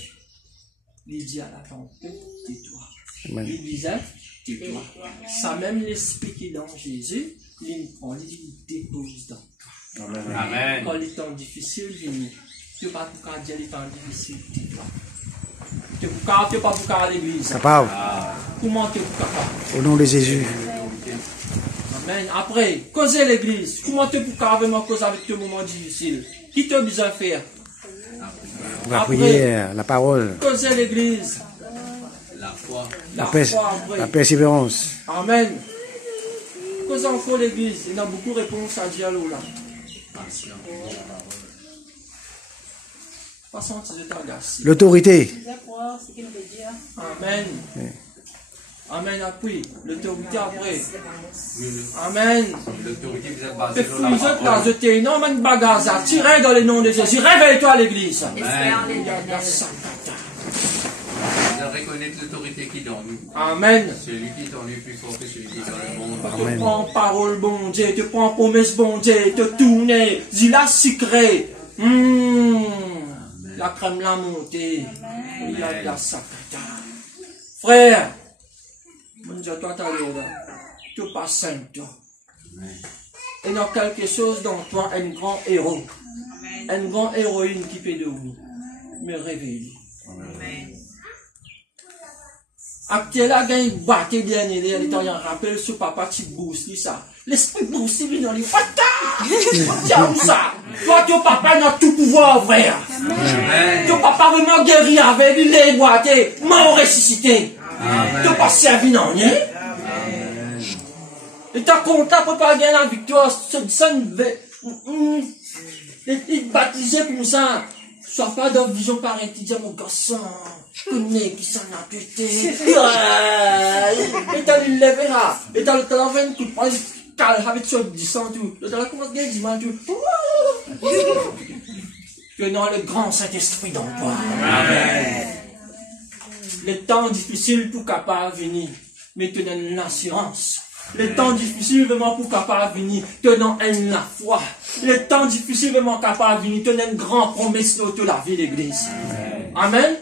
il dit à la tempête, tais-toi. Il disait, tais-toi. Ça même l'esprit qui est dans Jésus, il prend, il dépose dans toi. Amen. Quand les temps difficiles viennent, tu ne peux pas pour dire les temps difficiles, tais-toi. Tu ne peux pas pour à l'église. Capable. Comment tu es capable? Au nom de Jésus. Amen. Après, causer l'église. Comment tu peux vraiment causer avec tes moments difficiles? Qui te besoin de faire? La prière, la parole. Causer l'église. La foi. La foi, après. La persévérance. Amen. Causer encore l'église. Il y a beaucoup de réponses à dire là. L'autorité. Amen. Amen, après. L'autorité après. Amen. L'autorité vous êtes basée sur la Vous êtes là, parole. jeté non, man bagaza. Tirez dans le nom de Jésus. Réveille-toi à l'église. Amen. Vous reconnaître l'autorité qui est dans nous. Amen. Celui qui est en nous est plus fort que celui qui est dans le monde. Tu prends parole bon Dieu, tu prends promesse bon Dieu, tu tournes, dis la sucré. La crème l'a montée. Il y a de la sacata. Frère, mon Dieu, toi t'as l'air là. Tu pas saint toi. Il y a quelque chose dans toi, un grand héros. Un grand héroïne qui peut dormir. Me réveille. Actuellement, il y a une bataille dernière, il y a un rappel sur papa qui booste ça. L'esprit booste, il vient dans les fatales. Tiens, ça. Toi, ton papa n'a tout pouvoir, frère. Ton papa vraiment guéri avec les boîtés, mort ressuscité. Tu n'as pas servi non rien. Et tu as content pour pas gagner la victoire. Il baptisé pour ça. Sois pas dans vision pareille, tu dis mon garçon. Connais qui s'en a pété. Et t'as le levé là. Et t'as le talent 20 coups de poing. Calme avec ce 10 ans tout. Le talent commence à gagner 10 ans tout. Que non, le grand Saint-Esprit dans toi. Amen. Les temps difficiles pour capable venir. Mais tu donnes une assurance. Les temps difficiles vraiment pour capable venir. Te donne la foi. Les temps difficiles vraiment capable venir. Te donne une grande promesse de la vie de l'église. Amen.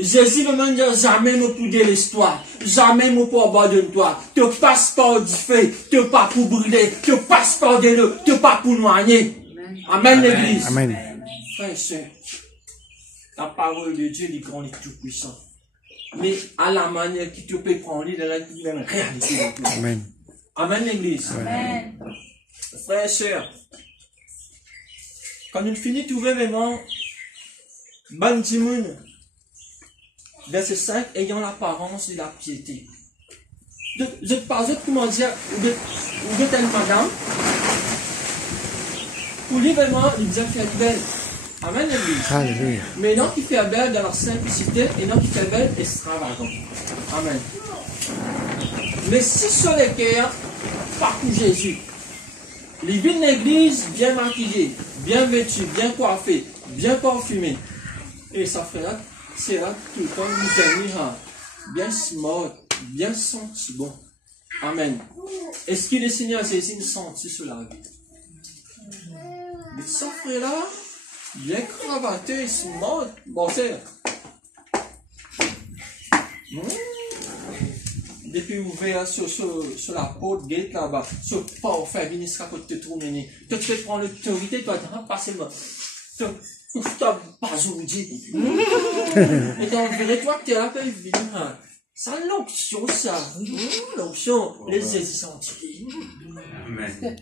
Jésus veut me dire jamais nous pour l'histoire, jamais nous pour abandonner toi. Tu passes par du feu, tu pas pour brûler, tu passes par de l'eau, tu pas pour noyer. Amen, l'église. Amen. Frère et soeur, la parole de Dieu est grand et tout puissant. Mais à la manière que tu peux prendre dans la réalité. Amen. Amen, l'église. Amen. Frère et soeur, quand nous finissons de trouver vraiment Bandimoun, verset 5, ayant l'apparence de la piété. Je parle comment dire, de telle madame, pour lui vraiment, il disait faire belle. Amen, l'église. Alléluia. Mais non qui fait belle dans leur simplicité, et non qui fait belle extravagant. Amen. Mais si sur les cœurs, pas pour Jésus, les vies de l'église bien maquillées, bien vêtues, bien coiffées, bien parfumées, et ça ferait là, c'est là tout le temps nous amis, bien smart, bien senti bon. Amen. Est-ce que le Seigneur Jésus nous sentit sur la vie? Mais ça, frère là, il est cravaté, smart, bon, c'est. Depuis ouvert sur la porte gate là-bas, ce parfait vient sera pour te tourner. Toi, tu peux prendre l'autorité, toi, tu vas passer le stop, pas aujourd'hui. Et donc, verrais-toi que tu es là, tu es vivant. Ça, l'onction, ça. L'onction, les sentis. Amen.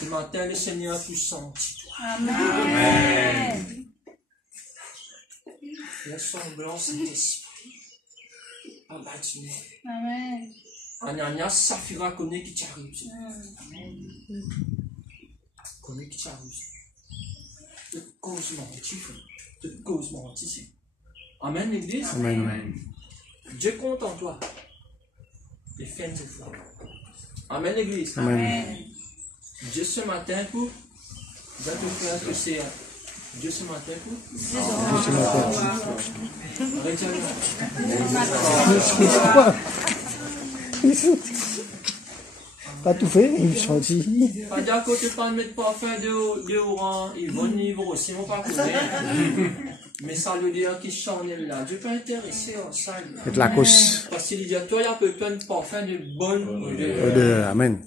Ce matin, le Seigneur tout senti. Amen. La semblance d'esprit. Amen. Amen. Anania, Safira connaît qui t'arrive. Connaît qui t'arrive. De cause mentif. De cause mentif. Amen, l'église. Amen. Amen. Dieu compte en toi. Et fais une foi. Amen, l'église. Amen. Dieu ce matin pour. Vous êtes au frère que c'est. Dieu ce matin pour. Dieu ce matin. Pas tout fait, il me sentit. Pas d'accord, tu pas mettre parfum de orange, ils vont niveau aussi, on pas connaître. Mais ça veut dire qu'ils sont là. Dieu peut intéresser en ça. C'est la cause. Parce qu'il dit, toi, il y a peu de parfum de bonne odeur. Amen.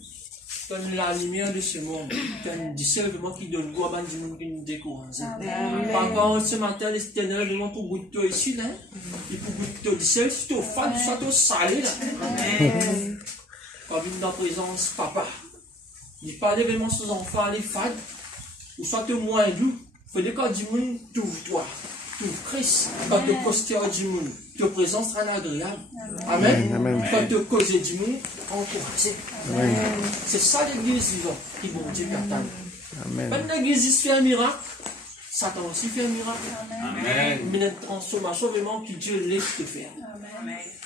Donne la lumière de ce monde. Donne du discernement qui donne goût à du monde qui nous décourage. Par contre, ce matin, l'Éternel demande pour goûter ici, là. Et pour goûter du sel, si tu es fan, soit tu es salé, là. Quand vient dans la présence, papa. Il parle vraiment aux enfants, les fans. Ou soit tu es moins doux. Il faut dire quand du monde, t'ouvre-toi. T'ouvre Christ. Quand tu postes du monde, ta présence sera agréable. Amen. Amen. Quand tu causes du monde, encouragé. Amen. C'est ça l'église vivante qui bon Dieu attend. Amen. Quand l'église fait un miracle, Satan aussi fait un miracle. Amen. Mais la transformation vraiment que Dieu laisse te faire.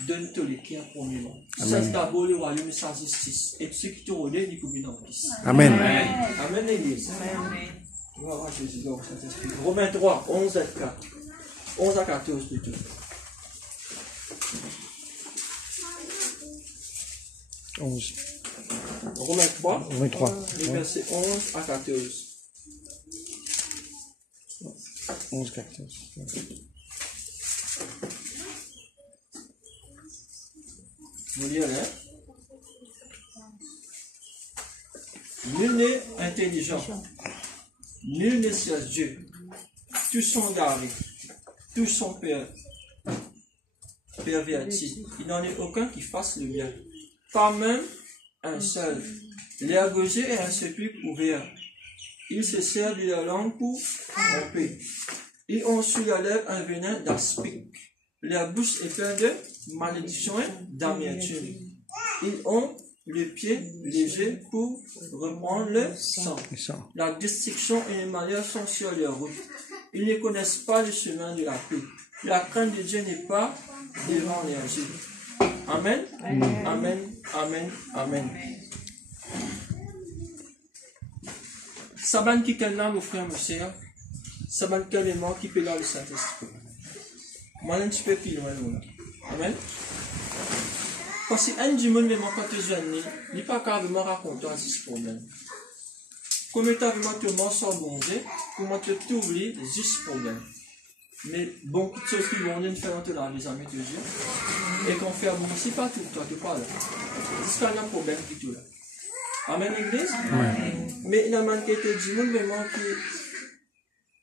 Donne-toi les cœurs premièrement. Ça c'est d'abord le royaume et sa justice. Et ceux qui te relèvent, ils peuvent dans le Christ. Amen. Amen l'église. On va voir Jésus dans Saint-Esprit. Romains 3, 11 à 4. 11 à 14 plutôt. Romains 3, Romains 3. les versets 11 à 14. 11, 14. Vous lire là. Nul n'est intelligent. Nul ne cherche Dieu. Tous sont garés. Tous sont pervertis. Il n'en est aucun qui fasse le bien. Pas même un seul. L'air gaucher est un sépulcre ouvert. Ils se servent de leur langue pour tromper. Ils ont sur la lèvre un venin d'aspic. Leur bouche est pleine de malédiction et d'amertume. Ils ont le pied léger pour reprendre le sang. La destruction et le malheur sont sur leur route. Ils ne connaissent pas le chemin de la paix. La crainte de Dieu n'est pas devant leurs yeux. Amen. Amen. Amen. Amen. Saban qui est là, mon frère, mon sœur. Saban qui est mort, qui peut dans le Saint-Esprit. Moi, un petit peu plus loin, là. Amen. Parce que un du monde, même quand tu es jeune, il n'est pas carrément raconté à ce problème. Comment tu as vraiment te mens sans bon Dieu, comment tu t'oublies, juste problème. Mais beaucoup de choses qui vont nous faire entrer dans les amis de Dieu. Et qu'on fait bon, c'est pas tout, toi, tu parles. C'est quand il y a un problème qui tout là. Amen, l'église? Mais il y a un qui était du monde, vraiment, qui.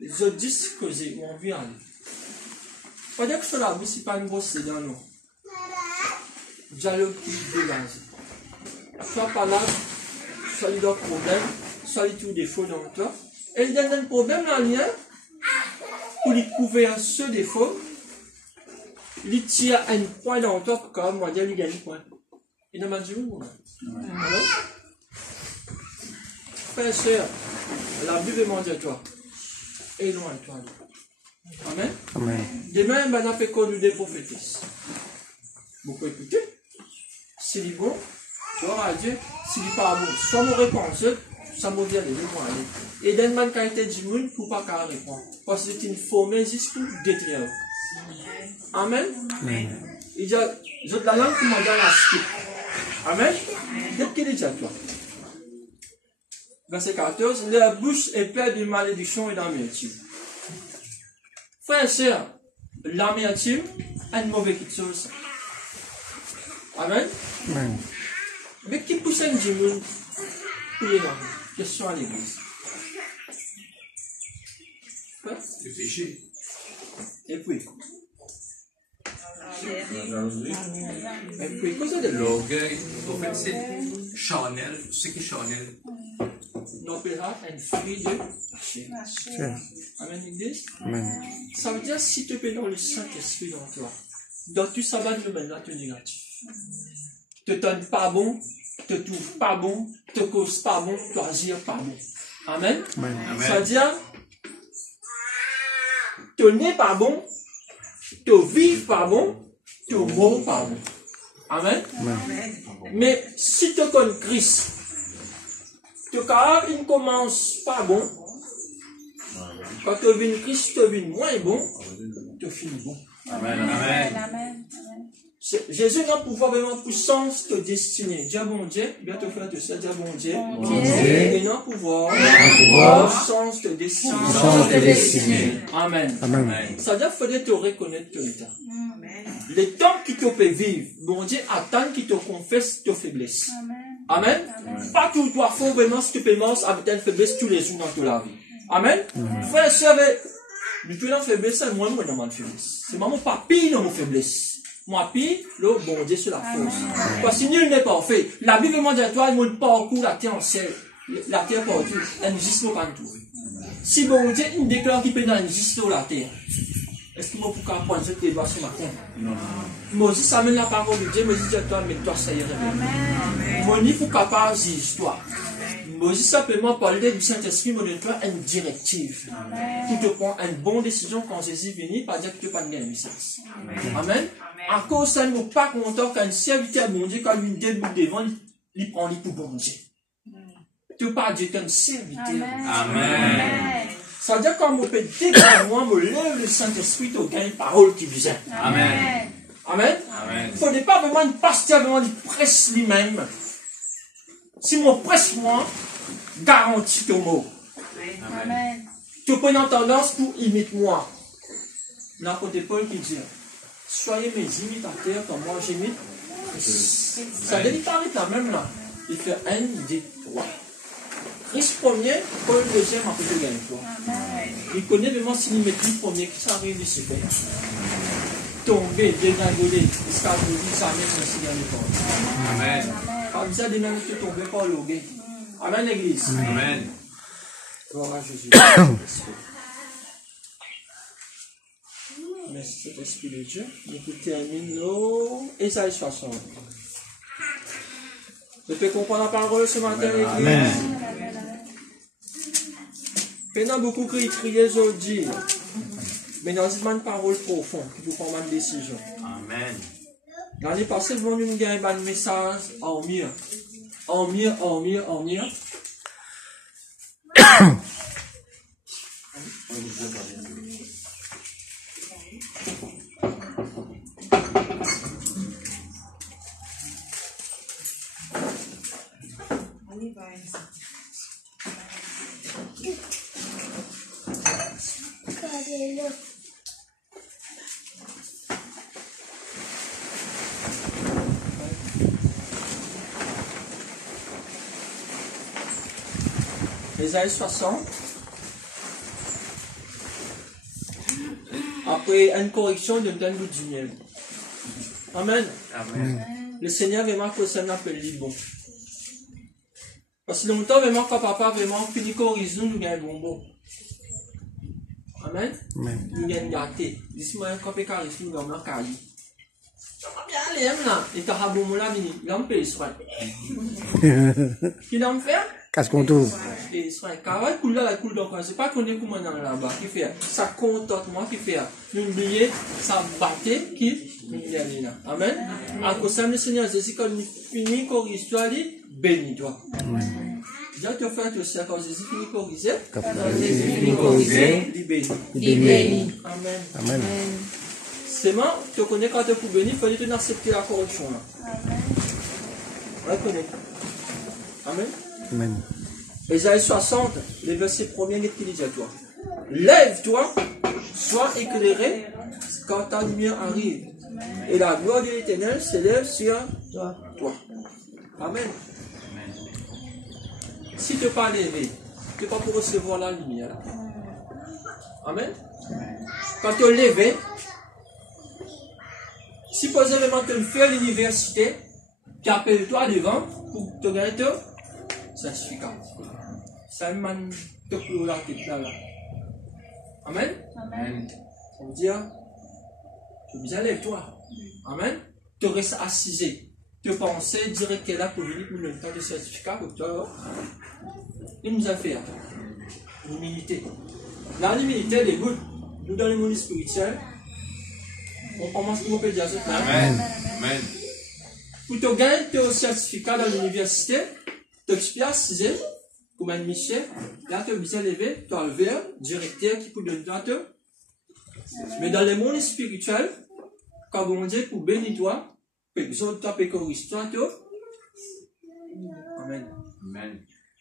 Je dis que j'ai envie d'aller. Pas dire que sur la vie, c'est pas une grosse sédan, non. Dialogue qui dégage. Soit pas là, soit il y a un problème, soit il y a tout défaut dans toi. Et il y a un problème dans le lien, pour lui couvrir ce défaut, il tire un point dans toi pour quand même, moi, dire, il gagne un point. Il n'a pas dit où, alors? Frère et soeur, la Bible demande à toi, éloigne-toi. Amen. Amen. Demain, on a fait conduire des prophétesses. Vous pouvez écouter. S'il est bon, gloire à Dieu. S'il n'est pas bon, soit mon réponse, ça me vient de aller. Et d'un man qui a été du monde, pour pas qu'à répondre. Parce que c'est une formule juste pour détruire. Amen. Il dit, je te la langue qui m'a donné la suite. Amen. Qu'est-ce qu'il dit à toi? Verset 14, leur bouche est pleine de malédiction et d'amertume. Frères et sœurs, l'amertume est une mauvaise chose. Amen. Amen. Mais qui pousse un dimanche pour les langues? Question à l'église. C'est péché. Et puis, cosa de L'orgueil, en fait, c'est charnel. Ce qui est charnel. n'opéra un fruit de péché. Amen, l'église. Amen. Ça veut dire si tu peux dans le Saint-Esprit dans toi, donc tu sabbat le maintenant tu es négatif. Te donne pas bon, te trouve pas bon, te cause pas bon, tu agir pas bon. Amen. Amen. Ça veut dire te n'est pas bon, te vivre pas bon, te mort pas bon. Amen. Amen. Mais si tu connais Christ, tu as une commence pas bon. Quand tu viens Christ, tu viens moins bon, tu finis bon. Amen. Amen. Jésus a un pouvoir vraiment puissance de destinée. Dieu bon Dieu, bien te faire de ça, Dieu bon Dieu. Et non pouvoir, puissance de destinée. Amen. Amen. Ça veut dire qu'il faudrait te reconnaître tout le temps. Les temps qui te fait vivre, bon Dieu attend qu'il te confesse tes faiblesses. Amen. Pas tout doit faire vraiment ce que tu peux manger avec une faiblesse tous les jours dans toute la vie. Amen. Frère et sœur, du tout dans faiblesse, c'est moi dans ma faiblesse. C'est maman papi dans mon faiblesse. Moi, puis, le bon Dieu sur la force. Parce que nul n'est parfait. La Bible demande à toi, il parcourt la terre en ciel. La terre partout. Elle n'existe pas tout. Si bon Dieu, il déclare qu'il peut n'exister la terre. Est-ce que moi, pour qu'on pointe tes doigts sur ma compte? Non. Moïse amène la parole de Dieu, Moïse dit à toi, mais toi, ça y est. Mon il faut capable d'histoire. Moïse simplement parler du Saint-Esprit, me donne toi une directive. Tu te prends une bonne décision quand Jésus vient, pas dire que tu n'as pas de licence. Amen. À cause ça, nous pas content qu'un serviteur bon Dieu, quand lui débute devant, il prend les pour bon Dieu. Tu pas dire qu'un serviteur. Amen. Ça veut dire quand on peut dégager moi, me lève le Saint-Esprit, tu gagnes parole qui vient. Amen. Amen. Amen. Il ne faut pas vraiment une pasteur vraiment il presse lui-même. Si mon presse moi, garantit ton mot. Amen. Tu prends une tendance pour imiter moi. Là, côté Paul qui dit, soyez mes imitateurs comme moi j'imite. Ça ne pas la même là. Il fait 1, 2, 3. Christ premier, Paul deuxième, après il gagne 3. Il connaît vraiment s'il met le premier, qui ça arrive, il se fait. Tomber, dégringoler, escamoter, ça met aussi dans le corps. Amen. Comme ça, des mêmes qui tombent par le gay. Amen, l'église. Amen. Gloire à Jésus. Merci, Esprit de Dieu. Nous terminons Ésaïe 60. Vous pouvez comprendre la parole ce matin, l'église? Pendant beaucoup qui crient aujourd'hui, mais dans une parole profonde qui vous prend une décision. Amen. L'année passée, vous nous avez un message en mieux. En mieux, en mieux, en mieux. Ésaïe 60. Après une correction de d'un bout du miel. Amen. Amen. Le Seigneur vraiment que ça n'appelle lui bon. Parce que longtemps vraiment quand papa vraiment fini corrige nous gagnons bonbon. Amen. Nous gagnons gâté. Dis-moi quand on carré nous gagnons carré. Bien les là, et t'as bon là mini, l'empêche soit. Qui l'en fait? Qu'est-ce qu'on trouve? Et soit carré coule là la coule donc c'est pas qu'on est comment dans là-bas qui fait ça contentement qui fait une billet ça battait qui nous aller là. Amen. À cause ça le Seigneur Jésus quand il finit corrige toi lui bénis toi. Déjà tu fais tout ça quand Jésus finit corriger. Quand Jésus finit corriger, il bénit. Amen. Amen. C'est moi, tu connais quand tu es pour bénir, il faut que tu acceptes la correction. On la connaît. Amen. Amen. Ésaïe 60, le verset 1er, qu'est-ce qu'il dit à toi? Lève-toi, sois éclairé quand ta lumière arrive. Et la gloire de l'Éternel s'élève sur toi. Amen. Si tu n'es pas levé, tu n'es pas pour recevoir la lumière. Amen. Quand tu es levé, si posiblement tu fais à l'université, tu appelles-toi devant pour te gagner ton certificat. Ça m'a te clôt la tête là. Amen. Amen. Ça veut dire, tu bien lève-toi. Amen. Tu restes assisé. Tu pensais dire qu'elle a pour venir pour le temps de certificat pour toi. Il nous a fait l'humilité. Dans l'humilité, les gouttes, nous dans le monde spirituel, on commence pour peut dire ça. Amen. Amen. Pour te gagner ton certificat dans l'université, tu es assisé comme un mission. Là, tu es bien levé, tu as le verre, directeur qui peut donner toi. Mais dans le monde spirituel, quand on dit pour bénir toi, pour toi, pour corriger toi, amen. Amen.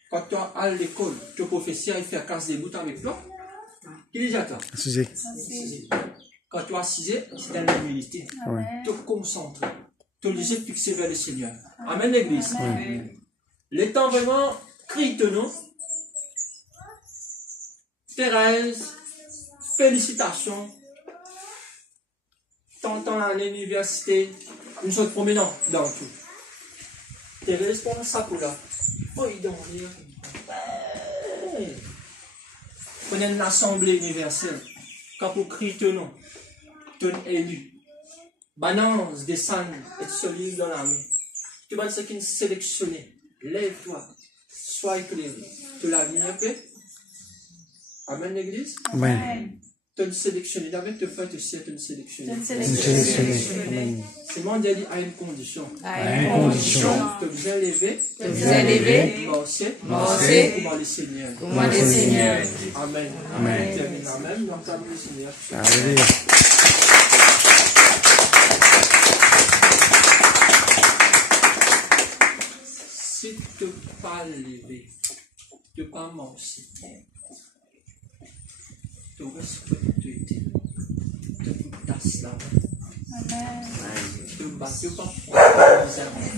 Quand tu es à l'école, ton professeur il fait casse des bouts avec toi, il dit à toi. Assisé. Quand tu es assisé, c'est dans l'humilité. Oui. Te concentrer. Te laisser fixer vers le Seigneur. Amen, l'église. Les temps vraiment crient de nous. Thérèse, félicitations. T'entends à l'université, nous sommes promenants dans tout. Thérèse, prends ça pour là. Oh, il donne rien. Prenez une assemblée universelle. Quand vous criez ton nom, ton élu. Balance, descend et solide dans la main. Tu vas ce qui est sélectionné. Lève-toi. Sois éclairé. Tu l'as mis un peu. Amen, l'église. Amen. Tu es sélectionné. David te fait aussi être sélectionné. Amen. C'est mon dit à une condition. À une condition. Tu es bien levé. Marcher. Pour le Seigneur. Amen. Amen. Termine Amen. Donc, ça le Seigneur. Alléluia. Si tu n'es pas levé, tu n'es pas marché, tu restes que tu étais, tu tasses là. Tu ne bats pas pour les amis.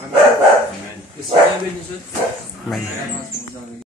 Amen. Le Seigneur bénisse. Amen.